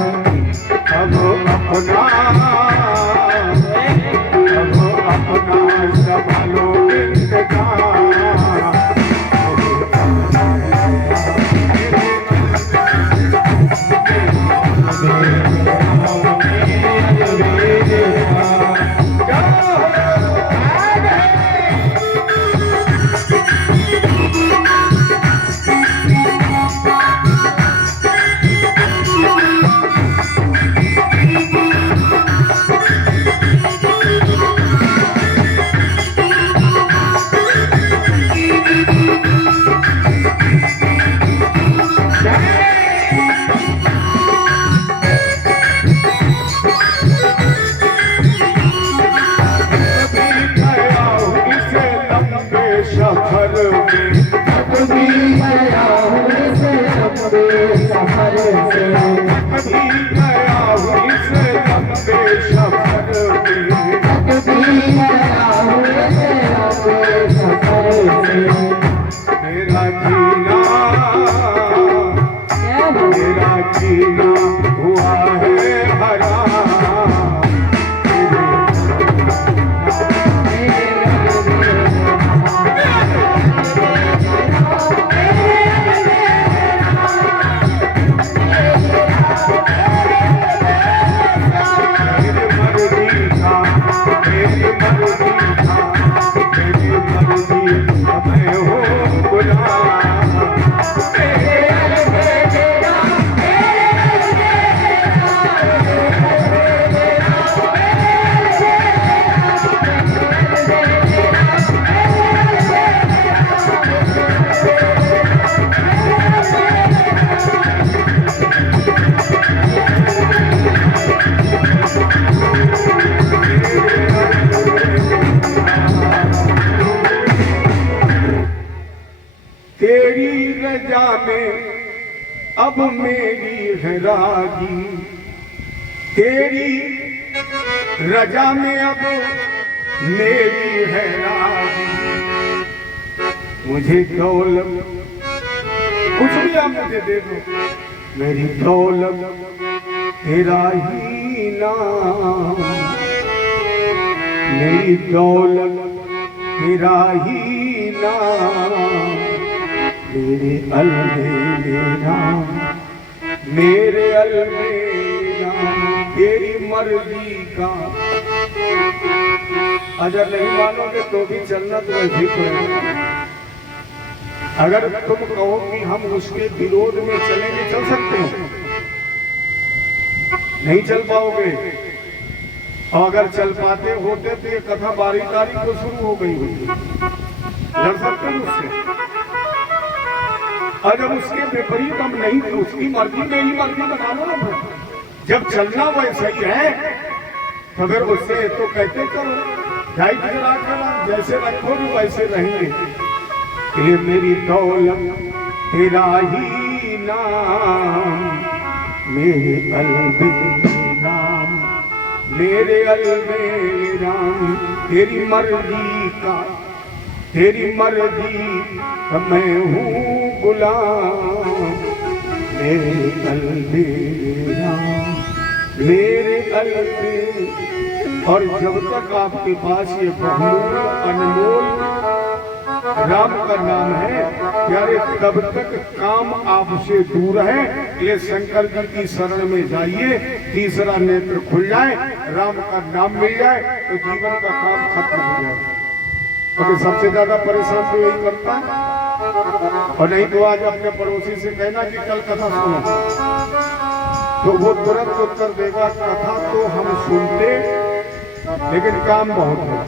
अब अपना संभालो इंतजार। मेरा जीना हुआ है हराम। तेरी रजा में अब मेरी है राजी, तेरी रजा में अब मेरी है राजी। मुझे दौलत कुछ भी आप मुझे दे दो, मेरी दौलत तेरा ही नाम, मेरी दौलत तेरा ही नाम। मेरे अलमेरा मेरे अलमेरा तेरी मर्जी का। अगर नहीं मानोगे तो भी चलना तो वैसे पड़ेगा। अगर तुम कहो कि हम उसके विरोध में चलेंगे, चल सकते हो, नहीं चल पाओगे। और अगर चल पाते होते तो ये कथा 12 तारीख को शुरू हो गई होती। लड़ सकते हो उससे। और जब उसके विपरीत हम नहीं, उसकी मर्जी मेरी मर्जी बना लो ना। जब चलना वैसा ही है तो फिर उससे तो कहते चलो ढाई चला कर जैसे रखोगे वैसे रहेंगे। ये मेरी दौलत तेरा ही नाम, मेरे अलमेरा मेरे अलमेरा तेरी मर्जी का, तेरी मर्जी मैं हूँ गुलाम। मेरे अलमेरा मेरे अलमेरा। और जब तक आपके पास ये बहुमूल्य अनमोल राम का नाम है प्यारे, तब तक काम आपसे दूर है। ये शंकर जी की शरण में जाइए, तीसरा नेत्र खुल जाए, राम का नाम मिल जाए तो जीवन का काम खत्म हो जाए। क्योंकि सबसे ज्यादा परेशान तो यही करता है। और नहीं तो आज अपने पड़ोसी से कहना कि कल कथा सुनो, तो वो तुरंत उत्तर देगा कथा तो हम सुनते लेकिन काम बहुत है।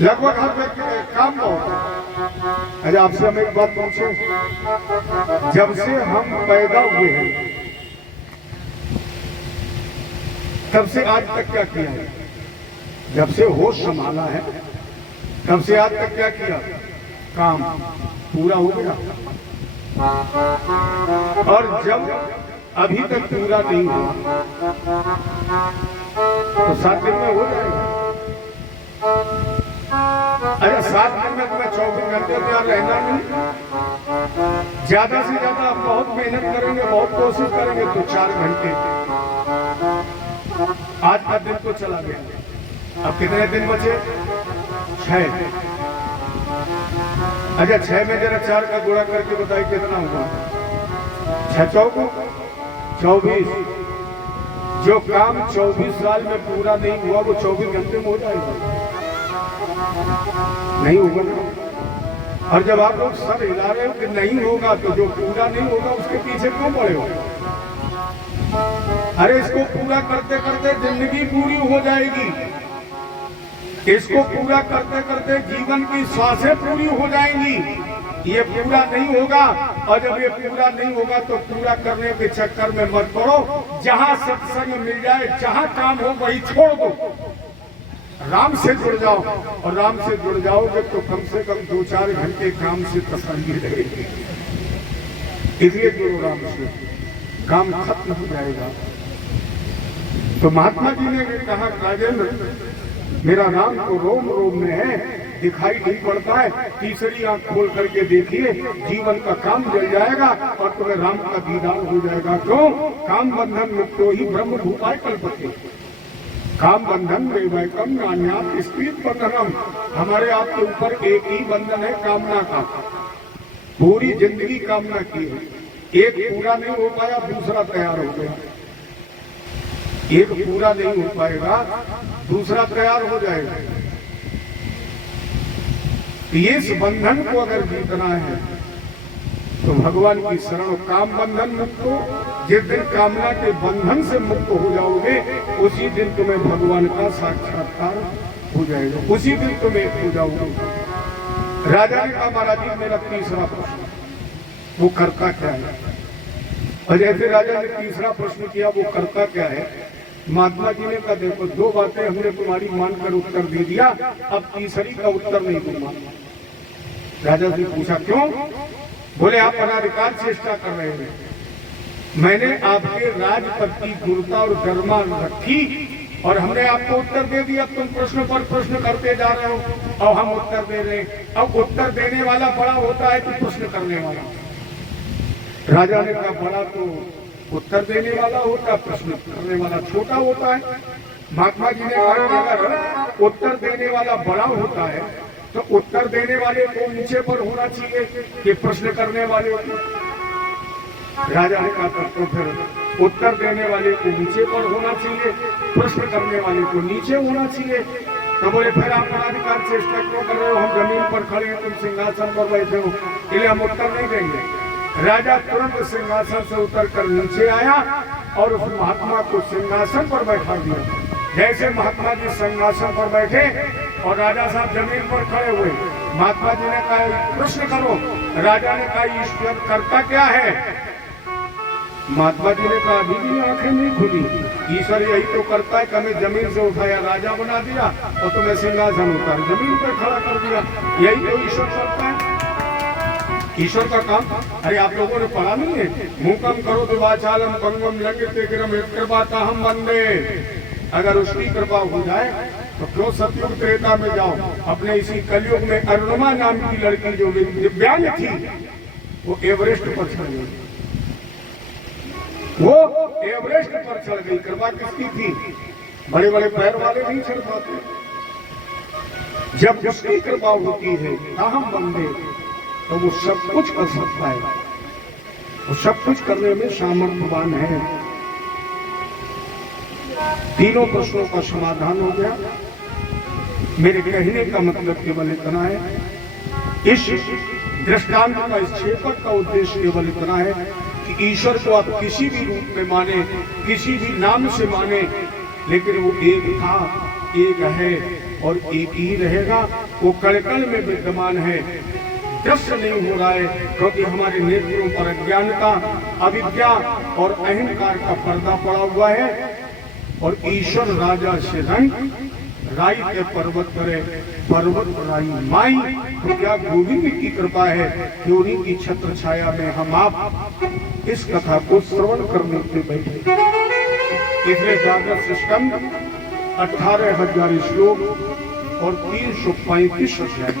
लगभग हर व्यक्ति का काम बहुत है। अरे आपसे हम एक बात पूछे, जब से हम पैदा हुए हैं तब से आज तक क्या किया है? जब से होश संभाला है तब से आज तक क्या किया? काम पूरा हो गया। और जब अभी तक पूरा नहीं हुआ तो 7 दिन में हो जाएगा। अरे 7 दिन में तुम्हें 24 घंटे तैयार रहना नहीं, ज्यादा से ज्यादा आप बहुत मेहनत करेंगे, बहुत कोशिश करेंगे तो 4 घंटे। आज का दिन तो चला गया, अब कितने दिन बचे? 6। अच्छा 6 में जरा 4 का गुणा करके बताइए कितना होगा? 6 चौको 24। जो काम 24 साल में पूरा नहीं हुआ वो 24 घंटे में हो जाएगा? नहीं होगा ना। और जब आप लोग सर हिला रहे हो कि नहीं होगा, तो जो पूरा नहीं होगा उसके पीछे क्यों पड़े हो? अरे इसको पूरा करते करते जिंदगी पूरी हो जाएगी, इसको पूरा करते करते जीवन की सांसें पूरी हो जाएंगी। ये पूरा नहीं होगा, और जब ये पूरा नहीं होगा तो पूरा करने के चक्कर में मत पड़ो। जहां सत्संग मिल जाए, जहां काम हो वही छोड़ दो, राम से जुड़ जाओ। और राम से जुड़ जाओगे तो कम से कम 2-4 घंटे काम से तसल्ली रहेगी। इसलिए जुड़ो राम से, काम खत्म हो जाएगा। तो महात्मा जी ने कहा, राजेंद्र मेरा राम तो रोम रोम में है, दिखाई नहीं पड़ता है। तीसरी आंख खोल करके देखिए, जीवन का काम जल जाएगा और तुम्हें राम का दीदार हो जाएगा। क्यों? काम बंधन मुक्तो ही ब्रह्म भूपाय कल्पते। काम बंधन वैवैकम नान्यात् स्त्रीत बंधनम। हमारे आपके ऊपर एक ही बंधन है, कामना का। पूरी जिंदगी कामना की है, एक पूरा नहीं हो पाया, दूसरा तैयार हो गया। एक पूरा नहीं हो पाएगा, दूसरा तैयार हो जाएगा। इस बंधन को अगर जीतना है तो भगवान की शरण। काम बंधन मुक्त हो, जिस दिन कामना के बंधन से मुक्त हो जाओगे उसी दिन तुम्हें भगवान का साक्षात्कार हो जाएगा, उसी दिन तुम एक हो जाओगे। राजा ने कहा, महाराज जी मेरा तीसरा प्रश्न, वो करता क्या है? और जैसे राजा ने तीसरा प्रश्न किया, वो करता क्या है? महात्मा जी ने कहा, देखो 2 बातें हमने तुम्हारी मानकर उत्तर दे दिया, अब तीसरी का उत्तर नहीं दूंगा। राजा से पूछा, क्यों? बोले, आप अनाधिकार चेष्टा कर रहे हैं। मैंने आपके राजपद की गुरुता और गरिमा रखी और हमने आपको उत्तर दे दिया। तुम प्रश्न पर प्रश्न करते जा रहे हो और हम उत्तर दे रहे हैं। अब उत्तर देने वाला बड़ा होता है कि प्रश्न करने वाला? राजा ने कहा, बड़ा तो उत्तर देने वाला होता, प्रश्न करने वाला छोटा होता है। महात्मा जी ने कहा कि अगर उत्तर देने वाला बड़ा होता है तो उत्तर देने वाले को नीचे पर होना चाहिए कि प्रश्न करने वाले को? राजा ने कहा, तो फिर उत्तर देने वाले को नीचे पर होना चाहिए, प्रश्न करने वाले को नीचे होना चाहिए। तो बोले, फिर आप अनाधिकार चेष्टा क्यों कर रहे हो? हम जमीन पर खड़े हैं, तुम सिंहासन पर बैठे हो, इसलिए हम उत्तर नहीं देंगे। राजा तुरंत सिंहासन से उतर कर नीचे आया और उस महात्मा को सिंहासन पर बैठा दिया। जैसे महात्मा जी सिंहासन पर बैठे और राजा साहब जमीन पर खड़े हुए, महात्मा जी ने कहा, प्रश्न करो। राजा ने कहा, ईश्वर करता क्या है? महात्मा जी ने कहा, अभी भी आंखें नहीं खुली। ईश्वर यही तो करता है कि हमें जमीन से उठाया, राजा बना दिया और तुम्हें सिंहासन उतार जमीन पर खड़ा कर दिया। यही तो ईश्वर करता है, ईश्वर का काम। अरे आप लोगों ने पढ़ा नहीं है, मूकम करो दिवाचालम पंगम लंघिते गिरम कृपा हम बंदे। अगर उसकी कृपा हो जाए तो क्यों सतयुग त्रेता में जाओ? अपने इसी कलयुग में अरुणिमा नाम की लड़की जो दिव्यांग थी, वो एवरेस्ट पर चढ़ गई। वो एवरेस्ट पर चढ़ गई। कृपा किसकी थी? बड़े बड़े पैर वाले नहीं चढ़ पाते। जब उसकी कृपा होती है हम बंदे, तो वो सब कुछ कर सकता है, वो सब कुछ करने में सामर्थ्यवान है। तीनों प्रश्नों का समाधान हो गया। मेरे कहने का मतलब केवल इतना है, इस दृष्टांत का, इस क्षेपक का उद्देश्य केवल इतना है कि ईश्वर को आप किसी भी रूप में माने, किसी भी नाम से माने, लेकिन वो एक था, एक है और एक ही रहेगा। वो कण-कण में विद्यमान है, दृश्य नहीं हो रहा है, क्योंकि हमारे नेत्रों पर अज्ञानता, अविद्या और अहंकार का पर्दा पड़ा हुआ है। और ईश्वर राजा से रंग राई के पर्वत करे, पर्वत राई माई। तो क्या गोविंद की कृपा है कि उन्हीं की छत्र छाया में हम आप इस कथा को श्रवण करने के बैठे। इसलिए द्वादश स्कंद, 18,000 श्लोक और 335 अध्याय।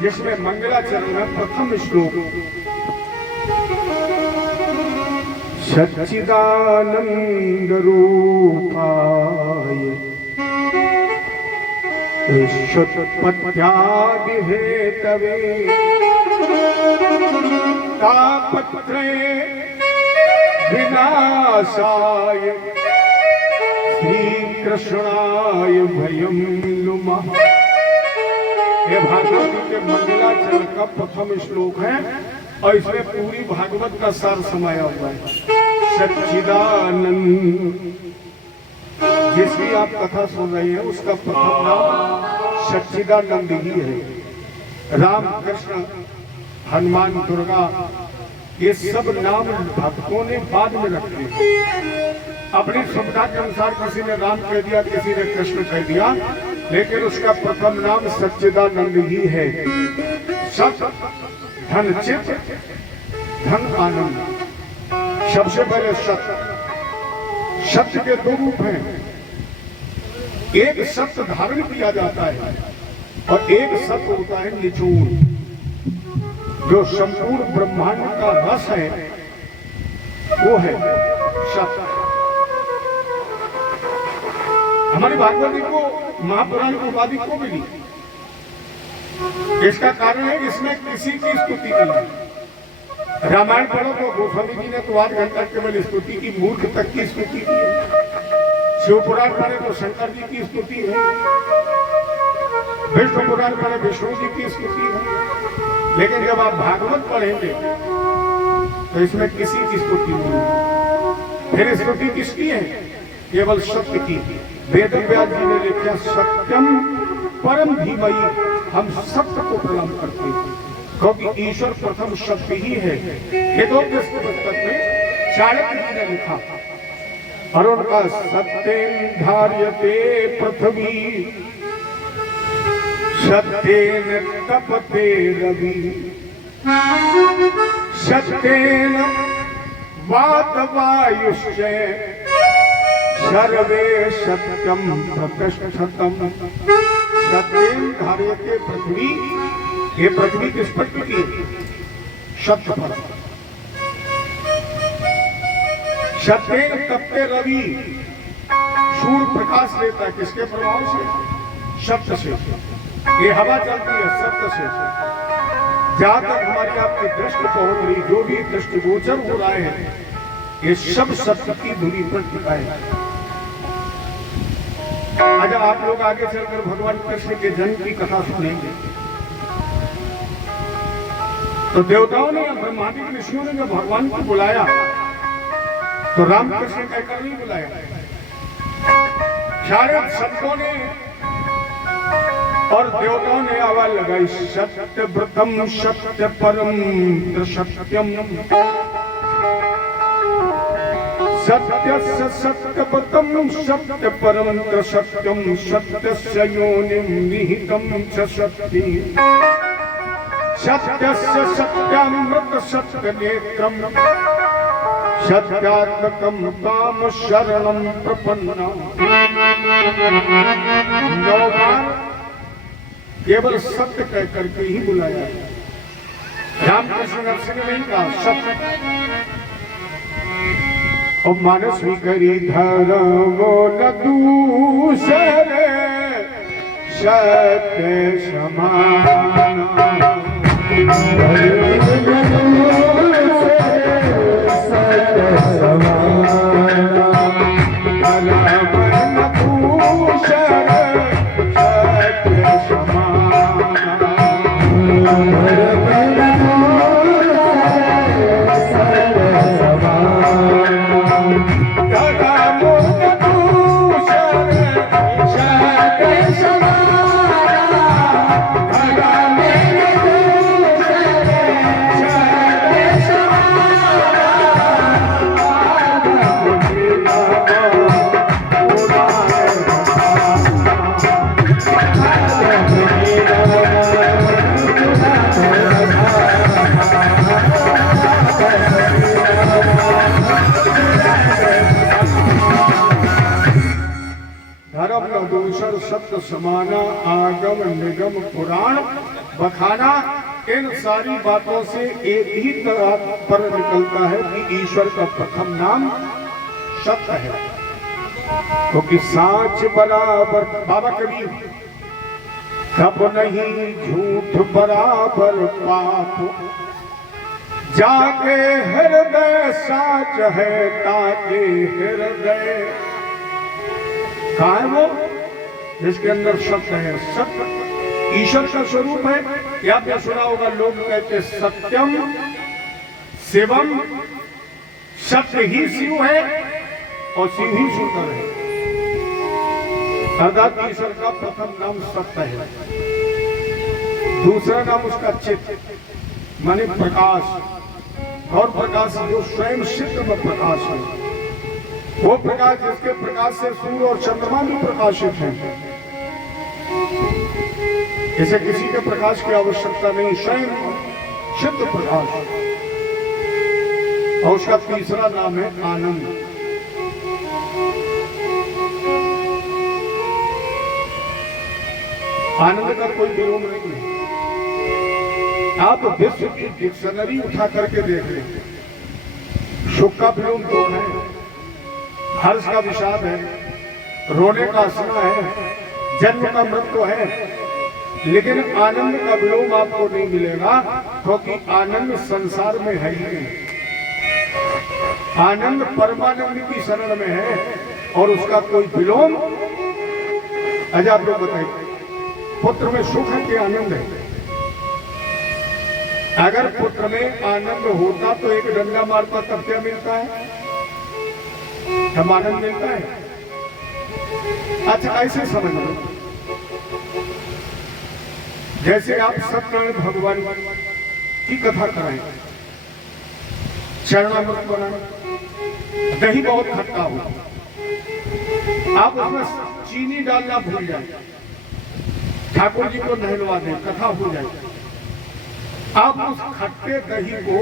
जिसमें मंगलाचरण में प्रथम श्लोक सच्चिदानंद रूपाय शुत्पत्त्यादि हेतवे तापत्रय विनाशाय श्री कृष्णाय भयं नुमः। ये भागवत के मंगलाचरण का प्रथम श्लोक है और इसमें पूरी भागवत का सार समाया हुआ है। सच्चिदानंद, जिसकी आप कथा सुन रहे हैं उसका प्रथम नाम सच्चिदानंद ही है। राम, कृष्ण, हनुमान, दुर्गा, ये सब नाम भक्तों ने बाद में रखे। अपनी सुविधा के अनुसार किसी ने राम कह दिया, किसी ने कृष्ण कह दिया, लेकिन उसका प्रथम नाम सच्चिदानंद ही है। सत धन चित धन आनंद, सबसे पहले सत्य। सत्य के दो रूप हैं, एक सत्य धारण किया जाता है और एक सत्य होता है निचोड़, जो संपूर्ण ब्रह्मांड का रस है, वो है सत्य। हमारी भागवती को महापुराण की उपाधि को मिली, इसका कारण है इसमें किसी की स्तुति नहीं है। रामायण पढ़ो तो गोस्वामी जी ने तो 8 घंटा केवल स्तुति की, मूर्ख तक की स्तुति की। शिव पुराण पढ़े तो शंकर जी की स्तुति है, विष्णु पुराण पढ़े विष्णु जी की स्तुति है। लेकिन जब आप भागवत पढ़ेंगे तो इसमें किसी की स्तुति नहीं है। फिर स्तुति किसकी है? केवल सत्य की। वेद व्यास जी ने लिखा सत्यम परम धीमहि, हम सत्य को प्रणाम करते हैं, क्योंकि ईश्वर प्रथम सत्य ही है। हितोपदेश पुस्तक में चाणक्य जी ने लिखा और उनका सत्येन धार्यते पृथ्वी सत्येन तपते रवि सत्येन वातवायुश्च सर्वे सत्यम प्रतिष्ठतम। सत्येन धार्यते पृथ्वी, ये पृथ्वी किस पर टिकी है? सत्य पर। सत्येन तपते रवि, सूर्य प्रकाश लेता है किसके प्रभाव से? सत्य से। ये हवा चलती है सत्य से। जहां तक हमारी आपकी दृष्टि पहुंच रही, जो भी दृष्टिगोचर हो रहा है, ये सब सत्य की धुरी पर टिका है। अगर आप लोग आगे चलकर भगवान कृष्ण के जन्म की कथा सुनेंगे तो देवताओं ने, ब्रह्मांडिक ऋषियों ने जब भगवान को बुलाया तो रामकृष्ण कहकर नहीं बुलाया। शायद संतों ने और देवताओं ने आवाज लगाई, सत्य व्रतम सत्य परम सत्यम सत्यस्य सत्यव्रतम सत्य परम सत्यम सत्यस्य योनिं निहितं च सत्ति सत्यस्य सत्यामृत सत्यनेत्रम सत्यात्मकं ताम शरणं प्रपन्ना। 9 बार केवल सत्य कह करके ही बुलाया। रामकृष्ण नरसिंह ने नहीं कहा सत्य। और मानस भी करी धर्मो न दूसरे सत्य समाना। सत्य समाना आगम निगम पुराण बखाना इन सारी बातों से एक ही तरह पर निकलता है कि ईश्वर का प्रथम नाम सत्य है, क्योंकि साच बराबर बाबा कबीर कब नहीं झूठ बराबर पाप, जाके हृदय साच है ताके हृदय। कहा है वो जिसके अंदर सत्य है? सत्य ईश्वर का स्वरूप है। या आपने सुना होगा लोग कहते सत्यम शिवम, सत्य ही शिव है और शिव ही सुंदर है। अर्थात ईश्वर का प्रथम नाम सत्य है, दूसरा नाम उसका चित्त माने प्रकाश, और प्रकाश जो स्वयं सिद्ध में प्रकाश है, वो प्रकाश जिसके प्रकाश से सूर्य और चंद्रमा भी प्रकाशित हैं। इसे किसी के प्रकाश की आवश्यकता नहीं, स्वयं सिद्ध प्रकाश। और उसका तीसरा नाम है आनंद। आनंद का कोई विरोध नहीं है। आप विश्व की डिक्शनरी उठा करके देख लें, सुख का विलोम दुख है, हर्ष का विषाद है, रोने का हंसना है, जन्म का मृत्यु है, लेकिन आनंद का विलोम आपको नहीं मिलेगा, क्योंकि आनंद संसार में है ही नहीं। आनंद परमानंद की शरण में है और उसका कोई विलोम। अच्छा आप लोग बताइए, पुत्र में सुख है कि आनंद है? अगर पुत्र में आनंद होता तो एक डंडा मारता तब क्या मिलता है? तब आनंद मिलता है। अच्छा ऐसे समझ लो, जैसे आप सत्यनारायण भगवान की कथा कराएं, चरणामृत बनाएं, दही बहुत खट्टा हो, आप उसमें चीनी डालना भूल जाए, ठाकुर जी को नहलवा दें, कथा हो जाए। आप उस खट्टे दही को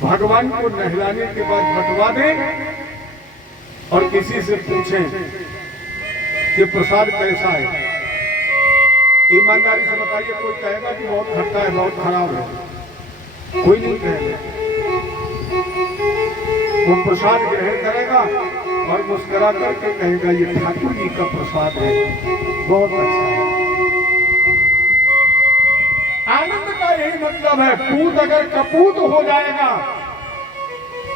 भगवान को नहलाने के बाद बटवा दें और किसी से पूछें कि प्रसाद कैसा है। ईमानदारी से बताइए, कोई कहेगा कि बहुत खट्टा है, बहुत खराब है? कोई नहीं कहेगा। वो प्रसाद ग्रहण करेगा और मुस्कुरा करके कहेगा ये ठाकुर जी का प्रसाद है, बहुत अच्छा है। आनंद का यही मतलब है। पूत अगर कपूत हो जाएगा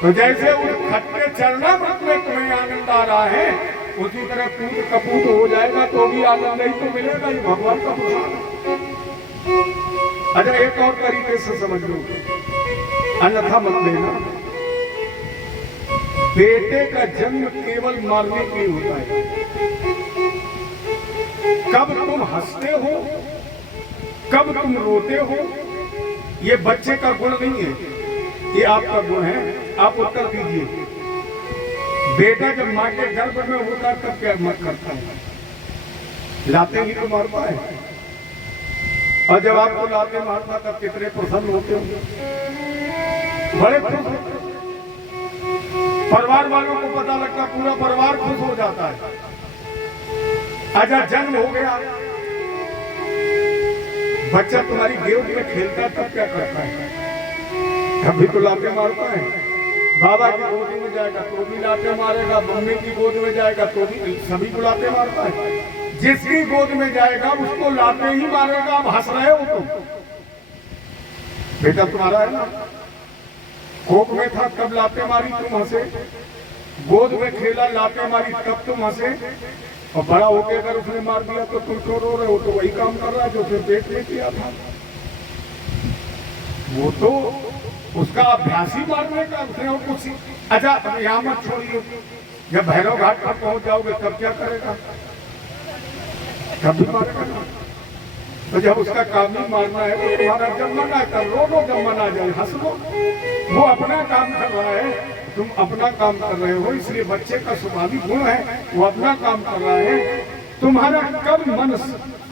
तो जैसे उस खट्टे चरणामृत में तुम्हें आनंद आ रहा है, उसी तरह पूत कपूत हो जाएगा तो भी आनंद नहीं तो मिलेगा, ये भगवान का प्रसाद। अच्छा एक और तरीके से समझ लो, अन्यथा मत लेना। बेटे का जन्म केवल मारने के लिए होता है। कब तुम हंसते हो, कब तुम रोते हो, ये बच्चे का गुण नहीं है, ये आपका गुण है। आप उत्तर दीजिए, बेटा जब मां के गर्भ में होता है तब क्या मत करता है? लाते ही तो मारता है। और जब आपको लाते मारता तब कितने प्रसन्न होते हो, बड़े खुश। परिवार वालों को पता लगता, पूरा परिवार खुश हो जाता है। अच्छा जन्म हो गया, बच्चा तुम्हारी गोद में खेलता है तब क्या करता है? कभी तो लाते मारता है। बाबा की गोद में जाएगा तो भी लाते मारेगा, मम्मी की गोद में जाएगा तो भी, सभी को लाते मारता है। जिसकी गोद में जाएगा उसको लाते ही मारेगा। आप हंस रहे हो तुम, बेटा तुम्हारा है ना, कोख में था तब लाते मारी तुम हंसे, गोद में खेला लाते मारी तब तुम हंसे, और बड़ा होकर अगर उसने मार दिया तो तुम क्यों रो रहे हो? तो वही काम कर रहा है जो फिर पेट में किया था। वो तो उसका अभ्यास ही मारने का, उसने वो कुछ। अच्छा यहाँ मत छोड़िए, जब भैरव घाट पर पहुंच जाओगे तब क्या करेगा? तब भी मारेगा ना। तो जब उसका काम ही मारना है तो तुम्हारा जब मन आए तब रो लो, जब मन आ जाए हंस लो। वो अपना काम कर रहा है, तुम अपना काम कर रहे हो, इसलिए बच्चे का स्वाभाविक गुण है, वो अपना काम कर रहा है। तुम्हारा कब मन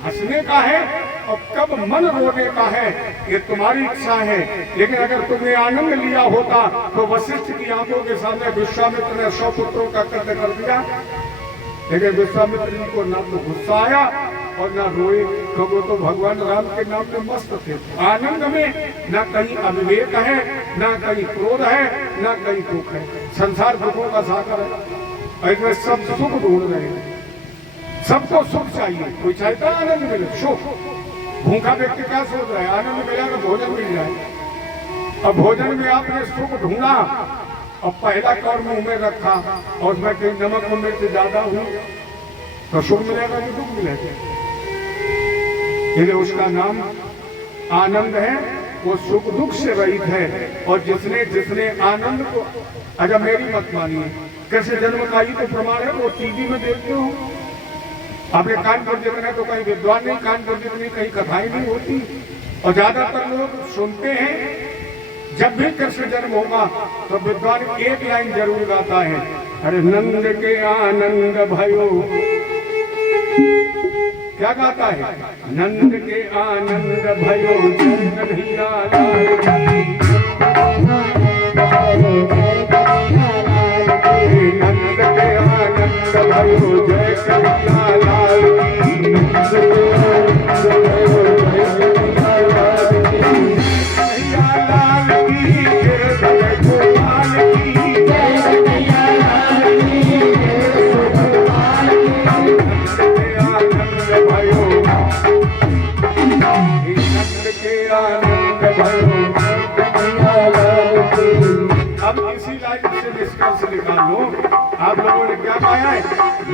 हंसने का है और कब मन रोने का है, ये तुम्हारी इच्छा है। लेकिन अगर तुमने आनंद लिया होता तो वशिष्ठ की आंखों के सामने विश्वामित्र ने 100 पुत्रों का कत्ल कर दिया, लेकिन विश्वामित्र जी को ना तो गुस्सा आया और ना रोए, क्योंकि तो भगवान राम के नाम में मस्त थे। आनंद में ना कहीं अविवेक है, ना कहीं क्रोध है, ना कहीं दुख है। संसार दुखों का सागर है, इसमें सब सुख ढूंढ रहे हैं, सबको सुख चाहिए। कोई चाहता है आनंद मिले, सुख। भूखा व्यक्ति क्या सोच रहा है, आनंद मिला तो भोजन मिल जाए। अब भोजन में आपने सुख ढूंढा और पहला कौर मुंह में रखा और उसमें कहीं नमक और मिर्च ज्यादा हुई तो सुख मिलेगा कि दुख मिलेगा? इसलिए उसका नाम आनंद है, वो सुख दुख से रहित है। और जिसने जिसने आनंद को, अच्छा मेरी मत मानिए, कैसे जन्म का ही तो प्रमाण है, वो टीवी में देखते हो, आपने कान पर जितने तो कहीं विद्वान नहीं, कान पर जितनी कहीं कथाएं नहीं होती। और ज्यादातर लोग सुनते हैं, जब भी कृष्ण जन्म होगा तो विद्वान एक लाइन जरूर गाता है, अरे नंद के आनंद भयो। क्या गाता है? नंद के आनंद भयो जय कन्हैया लाल की। नंद के आनंद भयो जय कन्हैया लाल की। अब इसी लाइन से निष्कर्ष निकाल लो, आप लोगों ने क्या पाया है?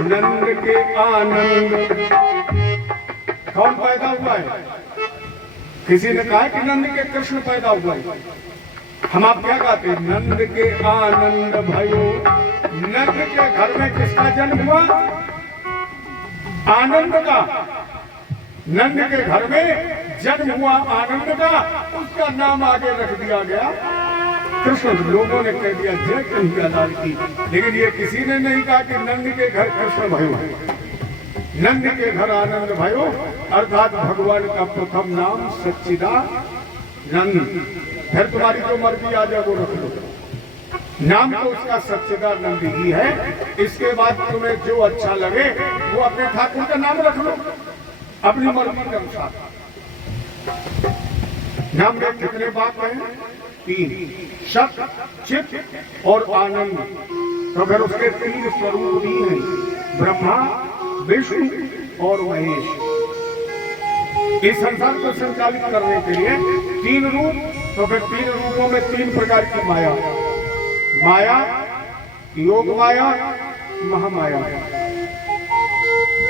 नंद के आनंद कौन पैदा हुआ है? किसी ने कहा कि नंद के कृष्ण पैदा हुआ है। हम आप क्या कहते हैं? नंद के आनंद भयो। नंद के घर में किसका जन्म हुआ? आनंद का। नंद के घर में जन्म हुआ आनंद का, उसका नाम आगे रख दिया गया कृष्ण। लोगों ने कह दिया जय कन्हैया लाल की, लेकिन ये किसी ने नहीं कहा कि नंद के घर कृष्ण भयो है। नंद के घर आनंद भयो अर्थात भगवान का प्रथम नाम सच्चिदानंद। फिर तुम्हारी जो मर्जी आ जाए वो रख लो, नाम तो उसका सच्चिदानंद ही है। इसके बाद तुम्हें जो अच्छा लगे वो अपने ठाकुर का नाम रख लो अपनी मर्जी के अनुसार। नाम में कितने बात हैं? 3, सत, चित और आनंद। तो फिर उसके 3 स्वरूप भी हैं, ब्रह्मा, विष्णु और महेश। इस संसार को संचालित करने के लिए 3 रूप। तो फिर 3 रूपों में 3 प्रकार की माया, माया, योग माया, महामाया।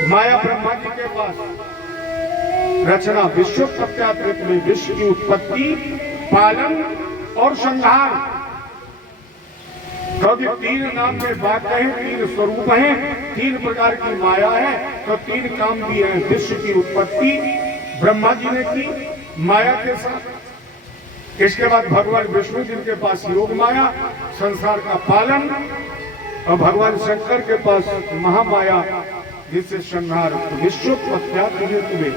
माया ब्रह्मा जी के पास रचना, विश्व प्रत्यात्रित में विश्व की उत्पत्ति, पालन और संहार। तो 3 नाम में बात है, 3 स्वरूप हैं, 3 प्रकार की माया है, तो 3 काम भी हैं। विश्व की उत्पत्ति ब्रह्मा जी ने की माया के साथ। इसके बाद भगवान विष्णु जिनके पास योग माया, संसार का पालन, और भगवान शंकर के पास महामाया जिससे संहार। विश्व प्रत्यात्रित में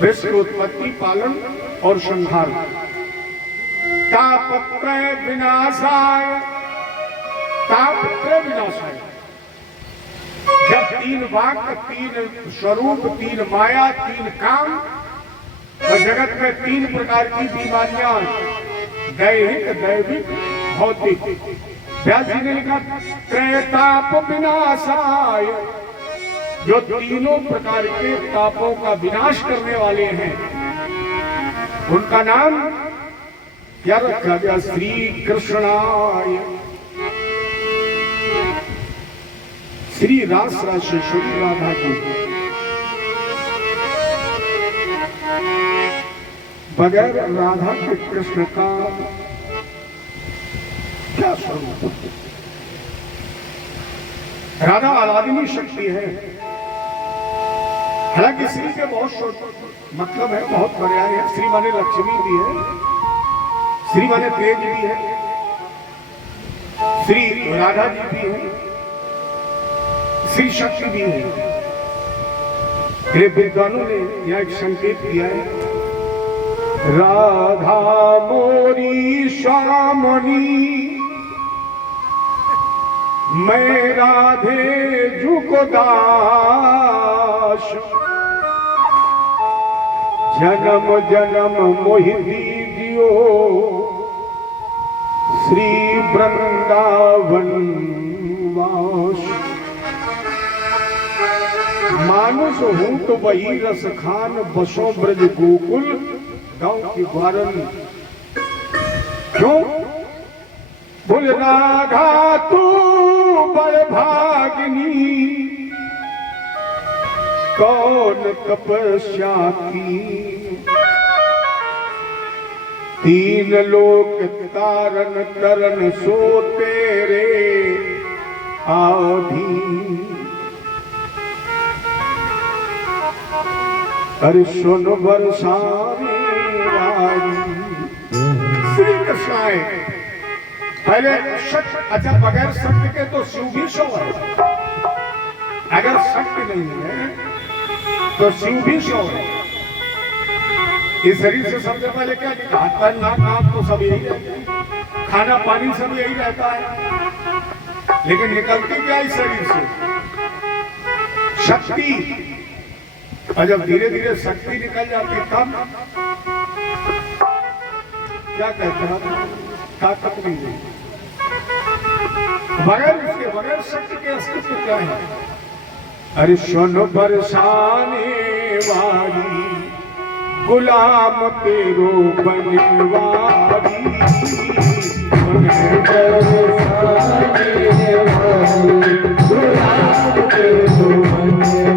विश्व की उत्पत्ति, पालन और संहार। तापत्रय विनाशाय, तापत्रय विनाशाय। जब 3 वाक्य, 3 स्वरूप, 3 माया, 3 काम, तो जगत में 3 प्रकार की बीमारियां, दैहिक, दैविक, भौतिक। व्यास जी ने लिखा त्रैताप विनाशाय, जो तीनों प्रकार के तापों का विनाश करने वाले हैं, उनका नाम क्या रखा गया? श्री कृष्णाय। श्री रास राशेश्वरी राधा जी, बगैर राधा के कृष्ण का क्या स्वरूप? राधा आराधनीय शक्ति है। हालांकि श्री के बहुत मतलब है, बहुत पर्याय है। श्री माने लक्ष्मी भी है, श्री माने तेज भी है, श्री राधा जी भी है, श्री शक्ति भी है। ये विद्वानों ने यह एक संकेत किया है, राधा मोरी श्यामणी, मैं राधे जुको दास। जन्म जन्म मोहि दीजियो श्री वृंदावन वास। मानुष हूं तो वही रस खान, बसो ब्रज गोकुल गांव की ग्वारन। क्यों बोल राधा तू बड़ भागिनी, कौन तपस्या की, तीन लोक तारन तरन सो तेरे आधीन। अरे सुन बरसाने वाली श्री कृष्ण आए। पहले शक्ति, अच्छा बगैर शक्ति के तो शिव भी शो है, अगर शक्ति नहीं है तो शिव भी शो है। इस शरीर से सबसे पहले क्या हाथ पैर नाक आंख तो सब यही रहते हैं, खाना पानी सब यही रहता है, लेकिन निकलती क्या इस शरीर से? शक्ति। और जब धीरे धीरे शक्ति निकल जाती तब क्या कहते हैं? ताकत नहीं है। बगैर शक्ति के अस्तित्व क्या है? अरे सुन बरसाने वाली, गुलाम तेरो बनवारी। गुलाम तेरो बनवारी, गुलाम तेरो बनवारी।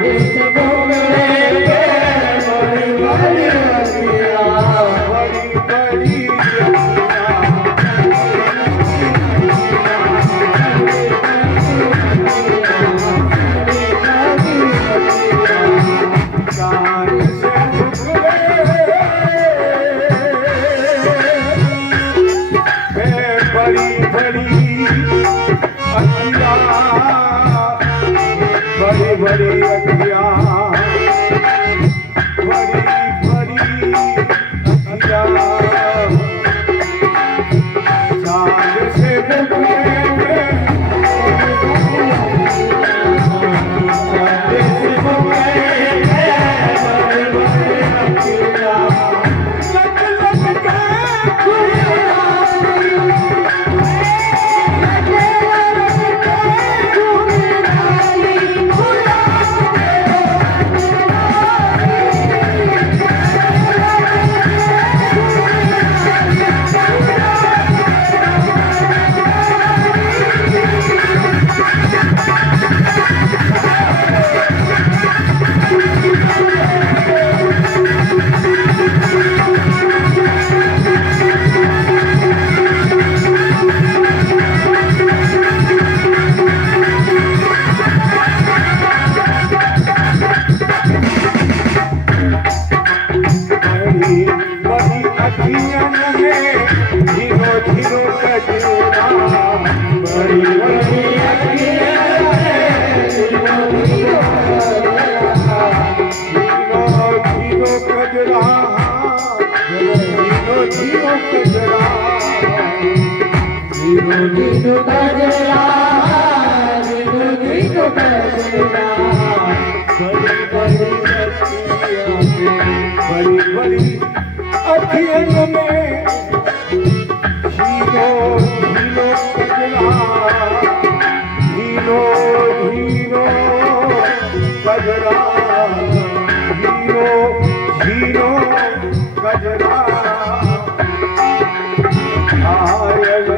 इस घूमने के बड़ी बड़ी अखियाँ, बड़ी बड़ी चांद से उतरे बड़ी बड़ी अखियाँ, बड़ी बड़ी अखियाँ, बड़ी बड़ी अखियाँ, चांद से उतरे बड़ी अखियाँ में धीरो धीरो कजरा, बड़ी बड़ी अखियाँ में धीरो धीरो कजरा, धीरो धीरो कजरा, धीरो नीलू गजरा, नीलू नीलू गजरा, बड़ी बड़ी बड़ी अखियों में हीरो हीरो कजरा, हीरो हीरो कजरा, हीरो हीरो कजरा, आयल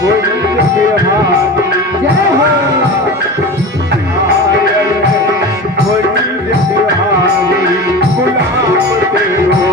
कोई बिहारी, जय हो आयल कोई बिहारी, गुलाम तेरो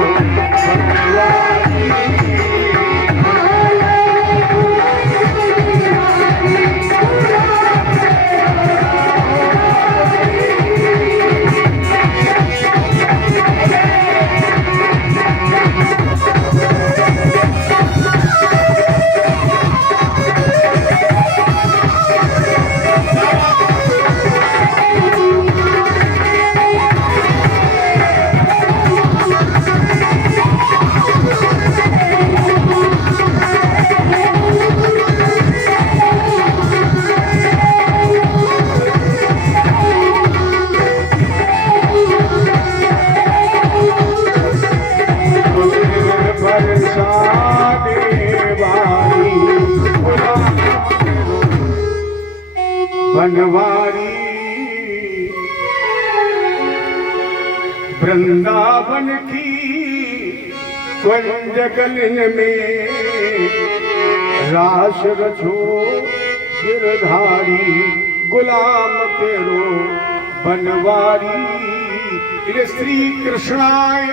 बनवारी। बनवारी वृंदावन की कुंज गलन में रास रचो गिरधारी, गुलाम तेरो बनवारी। ये श्री कृष्णाय,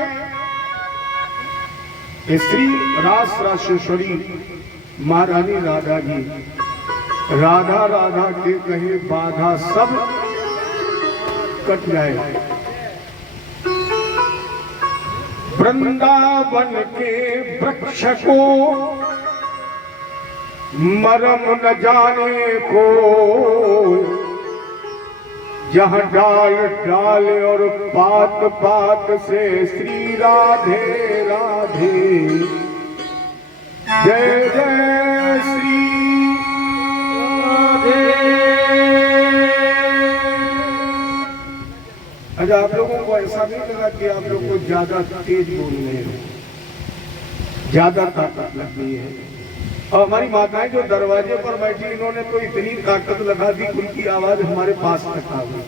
ये श्री रास राशेश्वरी महारानी राधा जी, राधा राधा के कहे बाधा सब कट जाए। वृंदावन के वृक्ष को मरम न जाने को, जहाँ डाल डाल और पात पात से श्री राधे राधे, जय जय श्री अच्छा, आप लोगों को ऐसा नहीं लगा कि आप लोग को ज्यादा तेज बोल रहे हो, ज्यादा ताकत लग गई है? और हमारी माताएं जो दरवाजे पर बैठी, इन्होंने तो इतनी ताकत लगा दी, उनकी आवाज हमारे पास तक आ गई।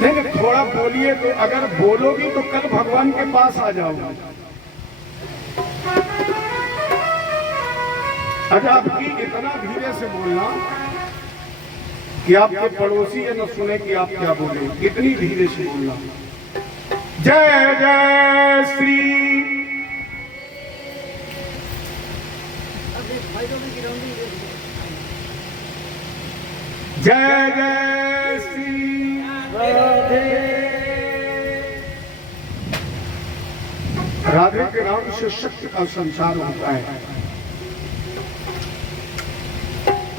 नहीं, थोड़ा बोलिए, तो अगर बोलोगी तो कल भगवान के पास आ जाओगे। अच्छा, आपकी इतना धीरे से बोलना कि आपके पड़ोसी ये न सुने कि आप क्या बोले, इतनी धीरे से बोलना। जय जय श्री जय जय श्री राधे के नाम से शक्ति का संसार होता है।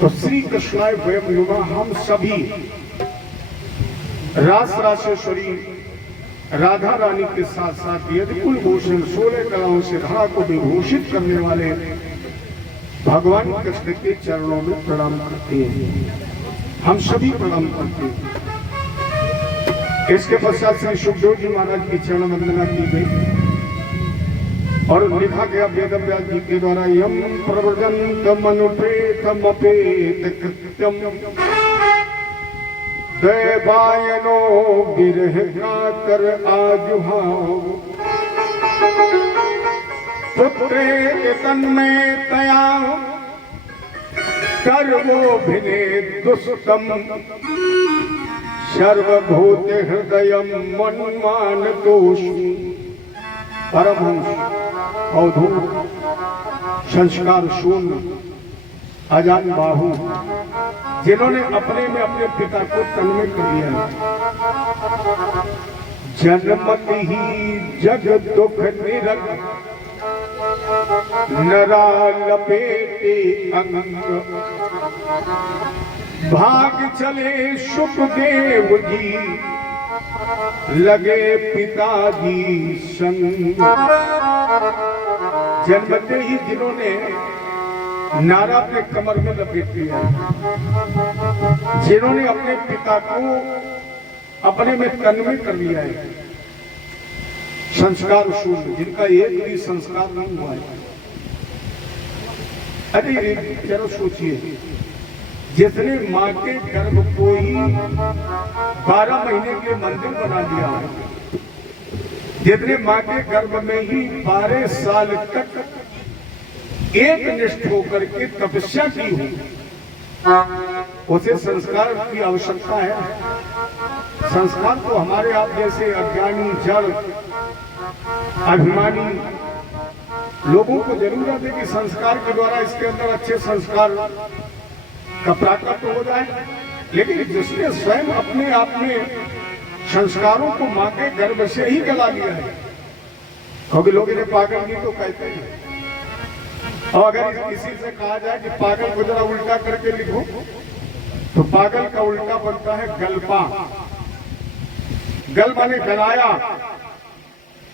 तो श्री कृष्णाय वयम नुमः, हम सभी रास राशेश्वरी राधा रानी के साथ साथ यदि कुलभूषण 16 कलाओं से धरा को विभूषित करने वाले भगवान कृष्ण के चरणों में प्रणाम करते हैं। हम सभी प्रणाम करते हैं। इसके पश्चात श्री सुखदेव जी महाराज की चरण वंदना की गई और लिखा गया वेद व्यास जी के द्वारा, यम प्रव्रजन्तम अनुपेतम अपेत कृत्यम दैवायनो विरह कातर आजुहाव पुत्रे तन्मे तया सर्वोभिने दुष्टम सर्वभूत हृदयम मन्मानतोषि। परमहंस अवधूत संस्कार शून्य अजान बाहु, जिन्होंने अपने में अपने पिता को तन्मय कर लिया है। जन्मति ही जग दुख निरत नरा लपेटे अंग, भाग चले सुखदेव जी लगे पिताजी संग। जन्मते ही जिन्होंने नारा अपने कमर में लपेट लिया, जिन्होंने अपने पिता को अपने में तन्मय कर लिया है, संस्कार शून्य, जिनका एक भी संस्कार नहीं हुआ है। अरे चलो सोचिए, जिसने माँ के गर्भ को ही 12 महीने के मंदिर बना दिया है, जिसने माँ के गर्भ में ही 12 साल तक एक निष्ठ होकर के तपस्या की हुई, उसे संस्कार की आवश्यकता है। संस्कार तो हमारे आप जैसे अज्ञानी जड़ अभिमानी लोगों को जरूरत है कि संस्कार के द्वारा इसके अंदर अच्छे संस्कार का प्राकट्य हो जाए, लेकिन जिसने स्वयं अपने आप में संस्कारों को मां के गर्भ से ही गला लिया है, क्योंकि लोग इन्हें पागल भी तो कहते हैं। और अगर किसी से कहा जाए कि पागल को जरा उल्टा करके लिखो, तो पागल का उल्टा बनता है गल्पा। गल माने गलाया,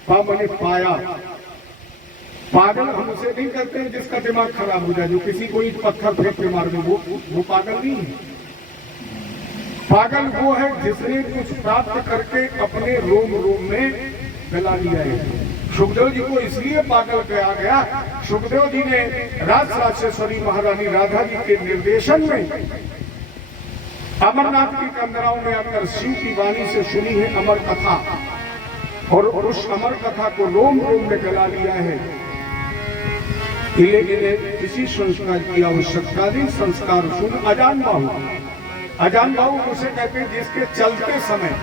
पा माने पाया। पागल हम उसे नहीं करते हैं जिसका दिमाग खराब हो जाए, जो किसी को ईंट पत्थर फेंक के मार दे, वो पागल नहीं है। पागल वो है जिसने कुछ प्राप्त करके अपने रोम रोम में गला लिया है। सुखदेव जी को इसलिए पागल कहा गया, सुखदेव जी ने राज राजेश्वरी महारानी राधा जी के निर्देशन में अमरनाथ की कंदराओं में आकर शिव की वाणी से सुनी है अमर कथा, और उस अमर कथा को रोम रोम में गला लिया है। इन्हें किसी संस्कार की आवश्यकता नहीं। संस्कार सुन अजान बाहु, अजान बाहु उसे कहते हैं जिसके चलते समय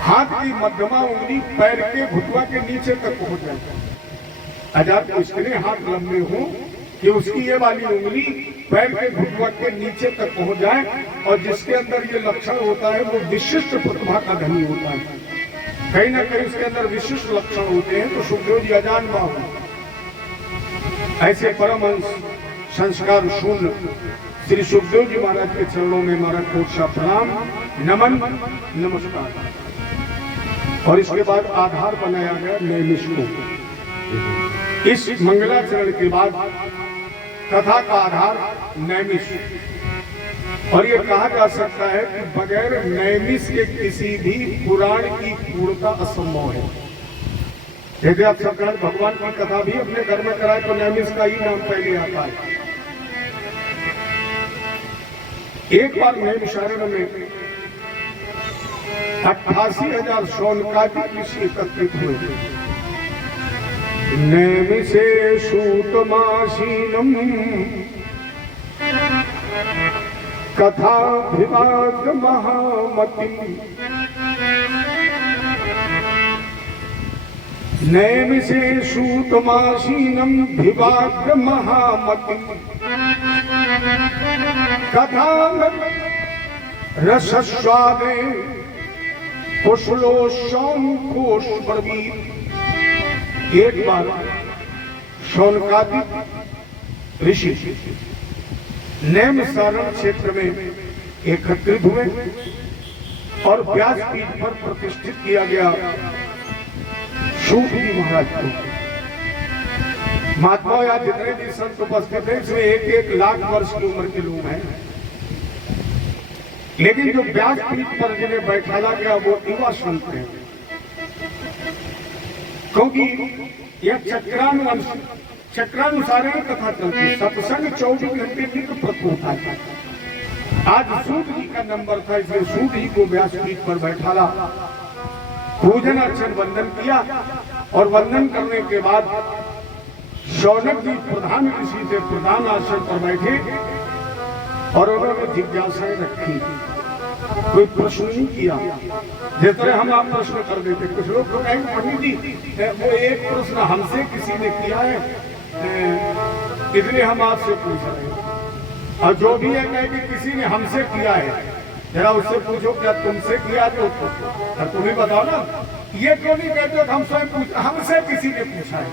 हाथ की मध्यमा उंगली पैर के घुटवा के नीचे तक पहुंच जाती है। अजान तो इसलिए हाथ लंबे हो कि उसकी ये वाली उंगली पैर के घुटवा के नीचे तक पहुंच जाए, और जिसके अंदर ये लक्षण होता है वो विशिष्ट प्रतिभा का धनी होता है। कहीं ना कहीं उसके अंदर विशिष्ट लक्षण होते हैं। तो सुखदेव जी अजान बाहु, ऐसे परमहंस संस्कार शून्य श्री सुखदेव जी महाराज के चरणों में हमारा कोट सा प्रणाम, नमन, नमस्कार। और इसके बाद आधार बनाया गया नैमिष को। इस मंगलाचरण के बाद कथा का आधार नैमिष, और ये कहा जा सकता है कि बगैर नैमिष के किसी भी पुराण की पूर्णता असंभव है। यदि आप सत्यनारायण भगवान की कथा भी अपने घर में कराए तो नैमिष का ही नाम पहले आता है। एक बार नैमिषारण्य में 88,000 शौनकादिक ऋषि एकत्रित हुए। नैमिषे सूतमासीनम कथा विवाद महामति नैम से सूतमासीनम विवाद महामति कथा रसस्वादे कुशलो शौनकोश प्रवीर। एक बार शौनकादिक ऋषि नैम सारण क्षेत्र में एकत्रित हुए और व्यासपीठ पर प्रतिष्ठित किया गया सूत जी महाराज को। महात्मा या जितने भी संत उपस्थित हैं इसमें 1-1 लाख वर्ष की उम्र के लोग हैं, लेकिन जो व्यासपीठ पर जिन्हें बैठाया गया वो युवा संत हैं, क्योंकि यह चक्रानुसार कथा चलती है। सत्संग 24 घंटे नित्य प्रत होता है। आज सूत जी का नंबर था, इसलिए सूत जी को व्यासपीठ पर बैठाला, पूजन अर्चन वंदन किया और वंदन करने के बाद शौनक जी प्रधान ऋषि से प्रधान आसन पर बैठे और उन्होंने जिज्ञासाएं रखी। कोई प्रश्न नहीं किया, जिस तरह हम आप प्रश्न कर देते। कुछ लोग तो कहेंगे पंडित जी वो एक प्रश्न हमसे किसी ने किया है इसलिए हम आपसे पूछ रहे हैं, और जो भी है कहे कि किसी ने हमसे किया है, जरा उससे पूछो क्या तुमसे किया तो तुम ही बताओ ना। ये क्यों नहीं कहते हम स्वयं हमसे किसी ने पूछा है,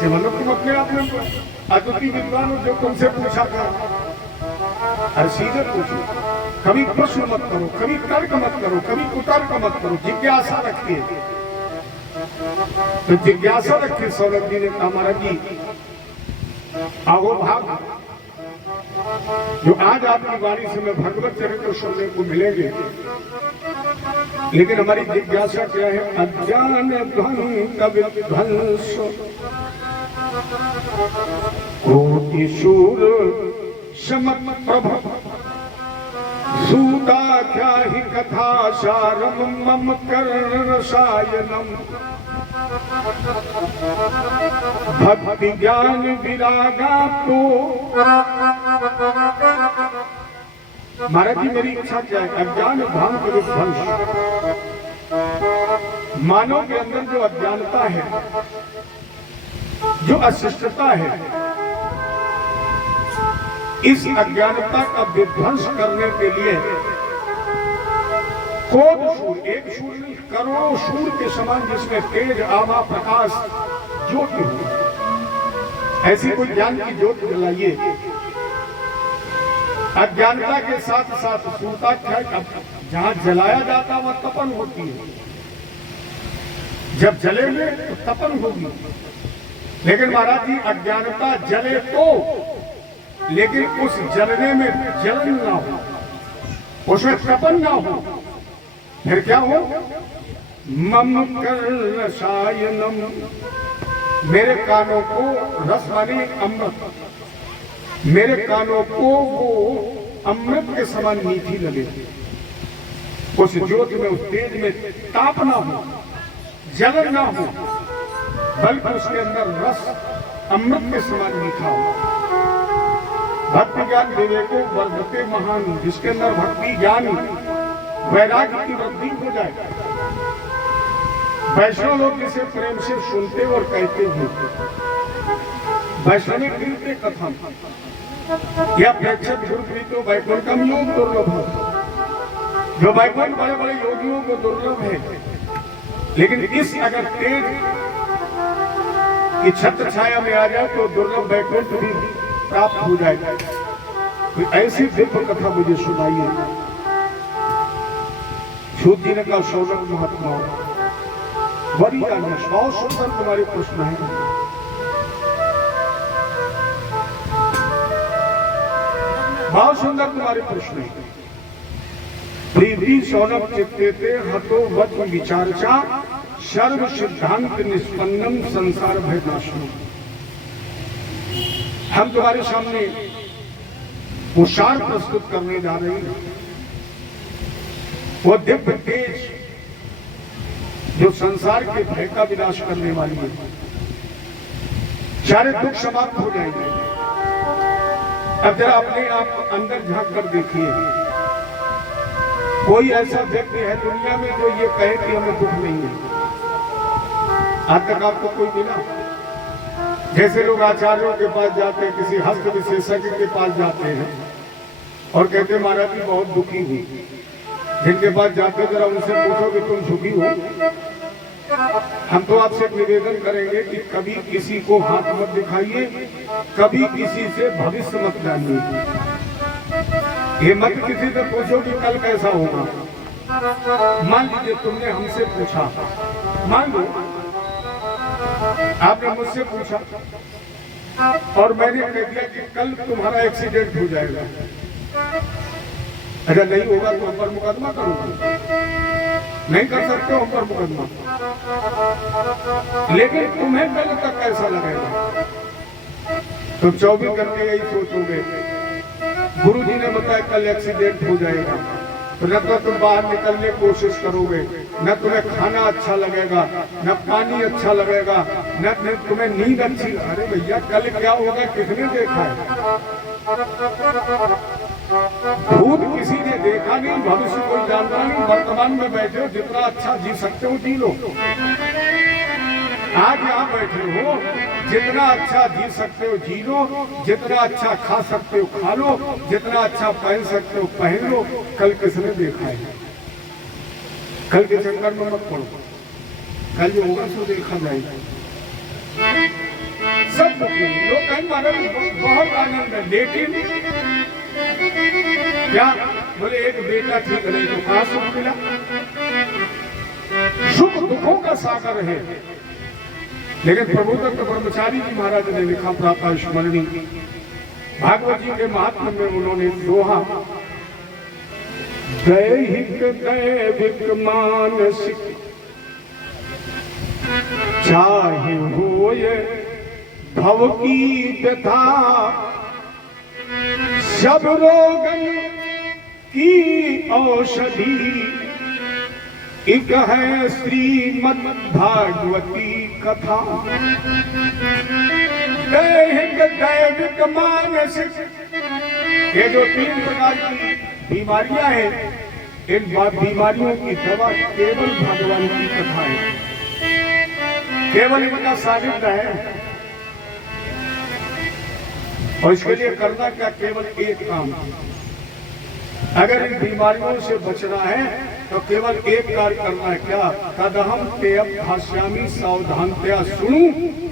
से मतलब तुम अपने आप में अद्वितीय विद्वान हो जो तुमसे पूछा कर। अरे सीधे पूछो, कभी प्रश्न मत करो, कभी तर्क मत करो, कभी कुतर्क मत करो, जिज्ञासा रखिए। तो जिज्ञासा रखिए। सौरभ जी ने कहा महाराज जी आओ भाग, जो आज आपकी वाणी से मैं भगवत चरित्र सुनने को मिलेंगे, लेकिन हमारी जिज्ञासा क्या है? अज्ञान ध्वंस कोटि शूर समत प्रभ सूता क्या ही कथा सारम मम कर रसायनम भक्ति ज्ञान विरागा तो। महाराज जी मेरी इच्छा क्या है? अज्ञान ध्वंस मानव के अंदर जो अज्ञानता है, जो अशिष्टता है, इस अज्ञानता का विध्वंस करने के लिए कोट सूर, एक सूर नहीं करोड़ों सूर के समान जिसमें तेज आभा प्रकाश ज्योति हो, ऐसी कोई ज्ञान की ज्योति जलाइए। अज्ञानता के साथ साथ सूरता क्या, जहां जलाया जाता वह तपन होती है, जब जलेंगे तो तपन होगी। लेकिन महाराज जी अज्ञानता जले तो, लेकिन उस जलने में जलन ना हो, उसमें तपन ना हो, फिर क्या हो? मम कर रसायनम, मेरे कानों को रस माने अमृत, मेरे कानों को वो अमृत के समान मीठी लगे। उस ज्योति में, उस तेज में ताप ना हो, जलन ना हो, बल्कि उसके अंदर रस अमृत के समान मीठा हो। भक्ति ज्ञान विवेको वर्धते महान, जिसके अंदर भक्ति ज्ञान वैराग्य की वृद्धि हो जाए। वैष्णव लोग जिसे प्रेम से सुनते और कहते हैं वैष्णव कीर्ते कथम या प्रेक्षक तो वैकुंठम योग दुर्लभ है। जो वैकुंठ बड़े बड़े योगियों को दुर्लभ है, लेकिन इस अगर तेज की छत्र छाया में आ जाए तो दुर्लभ वैकुंठ भी प्राप्त हो जाएगा। कोई ऐसी दिव्य कथा मुझे सुनाइए। सूत जी ने कहा शौनक महात्मा बड़ी बहुत सुंदर तुम्हारे प्रश्न है। बहुत सुंदर तुम्हारे प्रश्न है। प्रीति शौनक चित्ते हतो वच विचारचा सर्व सिद्धांत निष्पन्नम संसार भयनाशनम। हम तुम्हारे सामने वो सार प्रस्तुत करने जा रहे हैं, वो दिव्य तेज जो संसार के भय का विनाश करने वाली है। सारे दुख समाप्त हो जाएंगे। अब जरा अपने आप अंदर झांक कर देखिए, कोई ऐसा व्यक्ति है दुनिया में जो ये कहे कि हमें दुख नहीं है? आज तक आपको कोई मिला? जैसे लोग आचार्यों के पास जाते हैं, किसी हस्त विशेषज्ञ के पास जाते हैं और कहते हैं महाराज जी बहुत दुखी हुई। जिनके पास जाते जरा उनसे पूछो कि तुम सुखी हो। हम तो आपसे निवेदन करेंगे कि कभी किसी को हाथ मत दिखाइए, कभी किसी से भविष्य मत जानिए। ये मत किसी से पूछो कि कल कैसा होगा। मान लीजिए तुमने हमसे पूछा, मान लो आपने मुझसे पूछा और मैंने कह दिया कि कल तुम्हारा एक्सीडेंट हो जाएगा। अगर नहीं होगा तो हम पर मुकदमा करूंगा। नहीं कर सकते हो हम पर मुकदमा, लेकिन तुम्हें कल तक कैसा लगेगा? तुम 24 घंटे यही सोचोगे गुरु जी ने बताया कल एक्सीडेंट हो जाएगा, तो न तो तुम बाहर निकलने की कोशिश करोगे, न तुम्हें खाना अच्छा लगेगा, न पानी अच्छा लगेगा, न तुम्हें नींद अच्छी। अरे भैया कल क्या होगा किसने देखा है? भूत किसी ने देखा नहीं, भविष्य कोई जानता नहीं। वर्तमान में बैठे हो, जितना अच्छा जी सकते हो जी लो। आज यहाँ बैठे हो, जितना अच्छा जी सकते हो जी लो, जितना अच्छा खा सकते हो खा लो, जितना अच्छा पहन सकते हो पहन लो। कल किसने देखा है? कल के चक्कर में मत पड़ो, कल जो होगा सो देखा जाएगा। सब लोग कहीं महाराज बहुत आनंद है, लेकिन क्या बोले एक बेटा ठीक नहीं तो कहाँ सुख मिला? सुख दुखों का सागर है। लेकिन प्रबोधक ब्रह्मचारी जी महाराज ने लिखा प्रातः स्मरणी, भागवत जी के महात्म्य में उन्होंने दोहा, दैहिक दैविक मानसिक चाहे होए भव की व्यथा, सब रोगन की औषधि एक है श्रीमद् भागवती कथा। दैहिक दैविक मानसिक, ये जो 3 प्रकार की बीमारियां हैं, इन बीमारियों की दवा केवल भगवान की कथा है, केवल इनका सानिध्य है। और इसके लिए करना क्या? केवल एक काम। अगर इन बीमारियों से बचना है तो केवल एक कार्य करना है। क्या? तदहम ते भाष्यामि सावधानतया सुनू।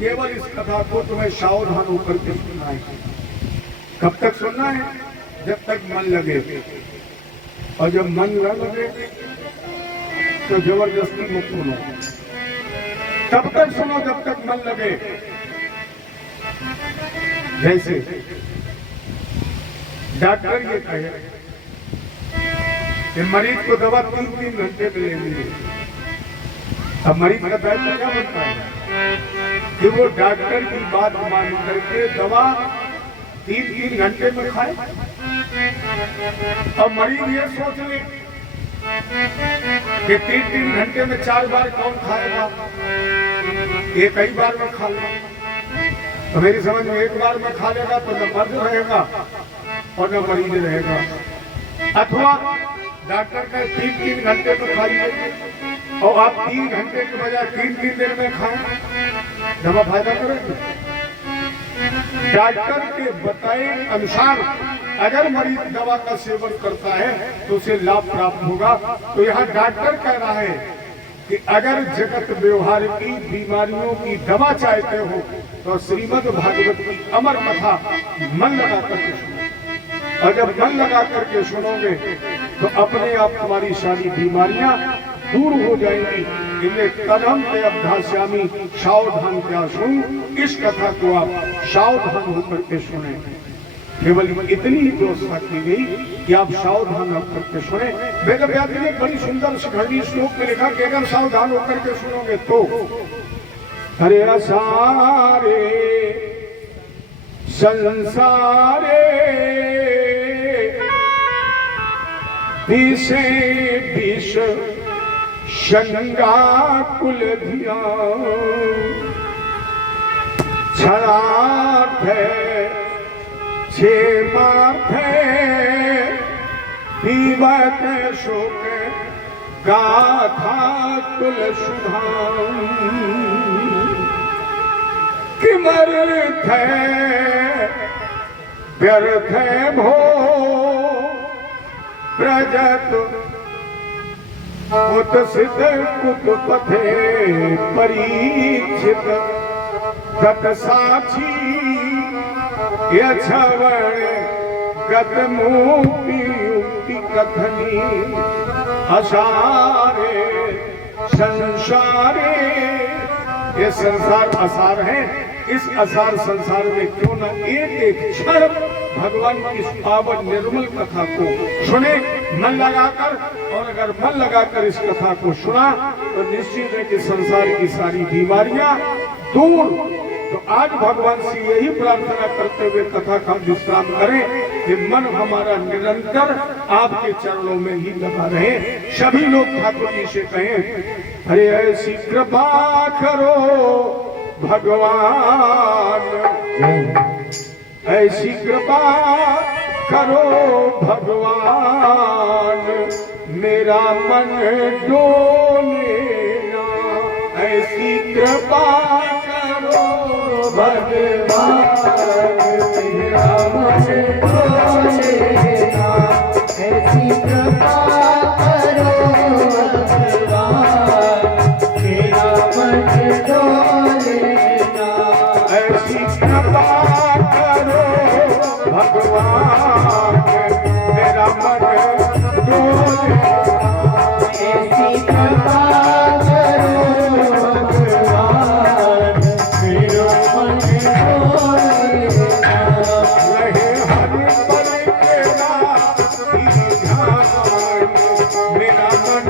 केवल इस कथा को तुम्हें सावधान होकर के सुनना है। कब तक सुनना है? जब तक मन लगे। और जब मन न लगे तो जबरदस्ती मत सुनो। तब तक सुनो जब तक मन लगे। जैसे डॉक्टर ये कहे कि मरीज को दवा 3-3 घंटे में लेनी है, अब मरीज का दायित्व क्या बनता है कि वो डॉक्टर की बात मान करके दवा 3-3 घंटे में खाए। अब मरीज ये सोच ले कि 3-3 घंटे में 4 बार कौन खाएगा, एक ही बार में खा लेगा। तो मेरी समझ में एक बार में खा लेगा तो न मर्द रहेगा और न मरीज रहेगा। अथवा डॉक्टर का 3-3 घंटे में खाइए और आप 3 घंटे के बजाय 3-3 दिन में खाएं, दवा फायदा करेगी। डॉक्टर के बताए अनुसार अगर मरीज दवा का सेवन करता है तो उसे लाभ प्राप्त होगा। तो यहाँ डॉक्टर कह रहा है कि अगर जगत व्यवहार की बीमारियों की दवा चाहते हो तो श्रीमद् भागवत की अमर कथा मन लगा करके सुनो। और जब मन लगा करके सुनोगे तो अपने आप तुम्हारी सारी बीमारियां दूर हो जाएंगी। इन्हें कदम पे अभ्यास्यामी सावधान क्या सुन। इस कथा को आप सावधान होकर के सुने। केवल इतनी ही व्यवस्था की गई कि आप सावधान होकर के सुने। वेद व्यास ने बड़ी सुंदर सुखड़ी श्लोक में लिखा कि अगर सावधान होकर के सुनोगे तो हरे सारे संसारे विषे विष शंगा कुल धिया क्षणार्थ क्षेमार्थे पीबत शोक गाथा तुलसुधाम किमर्थ व्यर्थ भो प्रजत कुतसित कुतपथे परीक्षित गत साक्षी यछवण गत मुक्ति युक्ति कथनी असारे संसारे। ये संसार असार है, इस असार संसार में क्यों न एक एक क्षण भगवान की इस पावन निर्मल कथा को सुने मन लगाकर। और अगर मन लगाकर इस कथा को सुना तो निश्चित है कि संसार की सारी बीमारियां दूर। तो आज भगवान से यही प्रार्थना करते हुए कथा का विश्राम करें कि मन हमारा निरंतर आपके चरणों में ही लगा रहे। सभी लोग ठाकुर जी से कहें, अरे ऐसी कृपा करो भगवान, ऐसी कृपा करो भगवान, मेरा मन डोले ना। ऐसी कृपा करो भगवान, मेरा मन डोले ना। ऐसी कृपा करो भगवान, मेरा मन डोले ना। ऐसी कृपा करो भगवान, मेरा मन डोले ना। ऐसी कृपा करो भगवान, मेरा मन डोले ना। रहे हर पल तेरा ही ध्यान, मेरा मन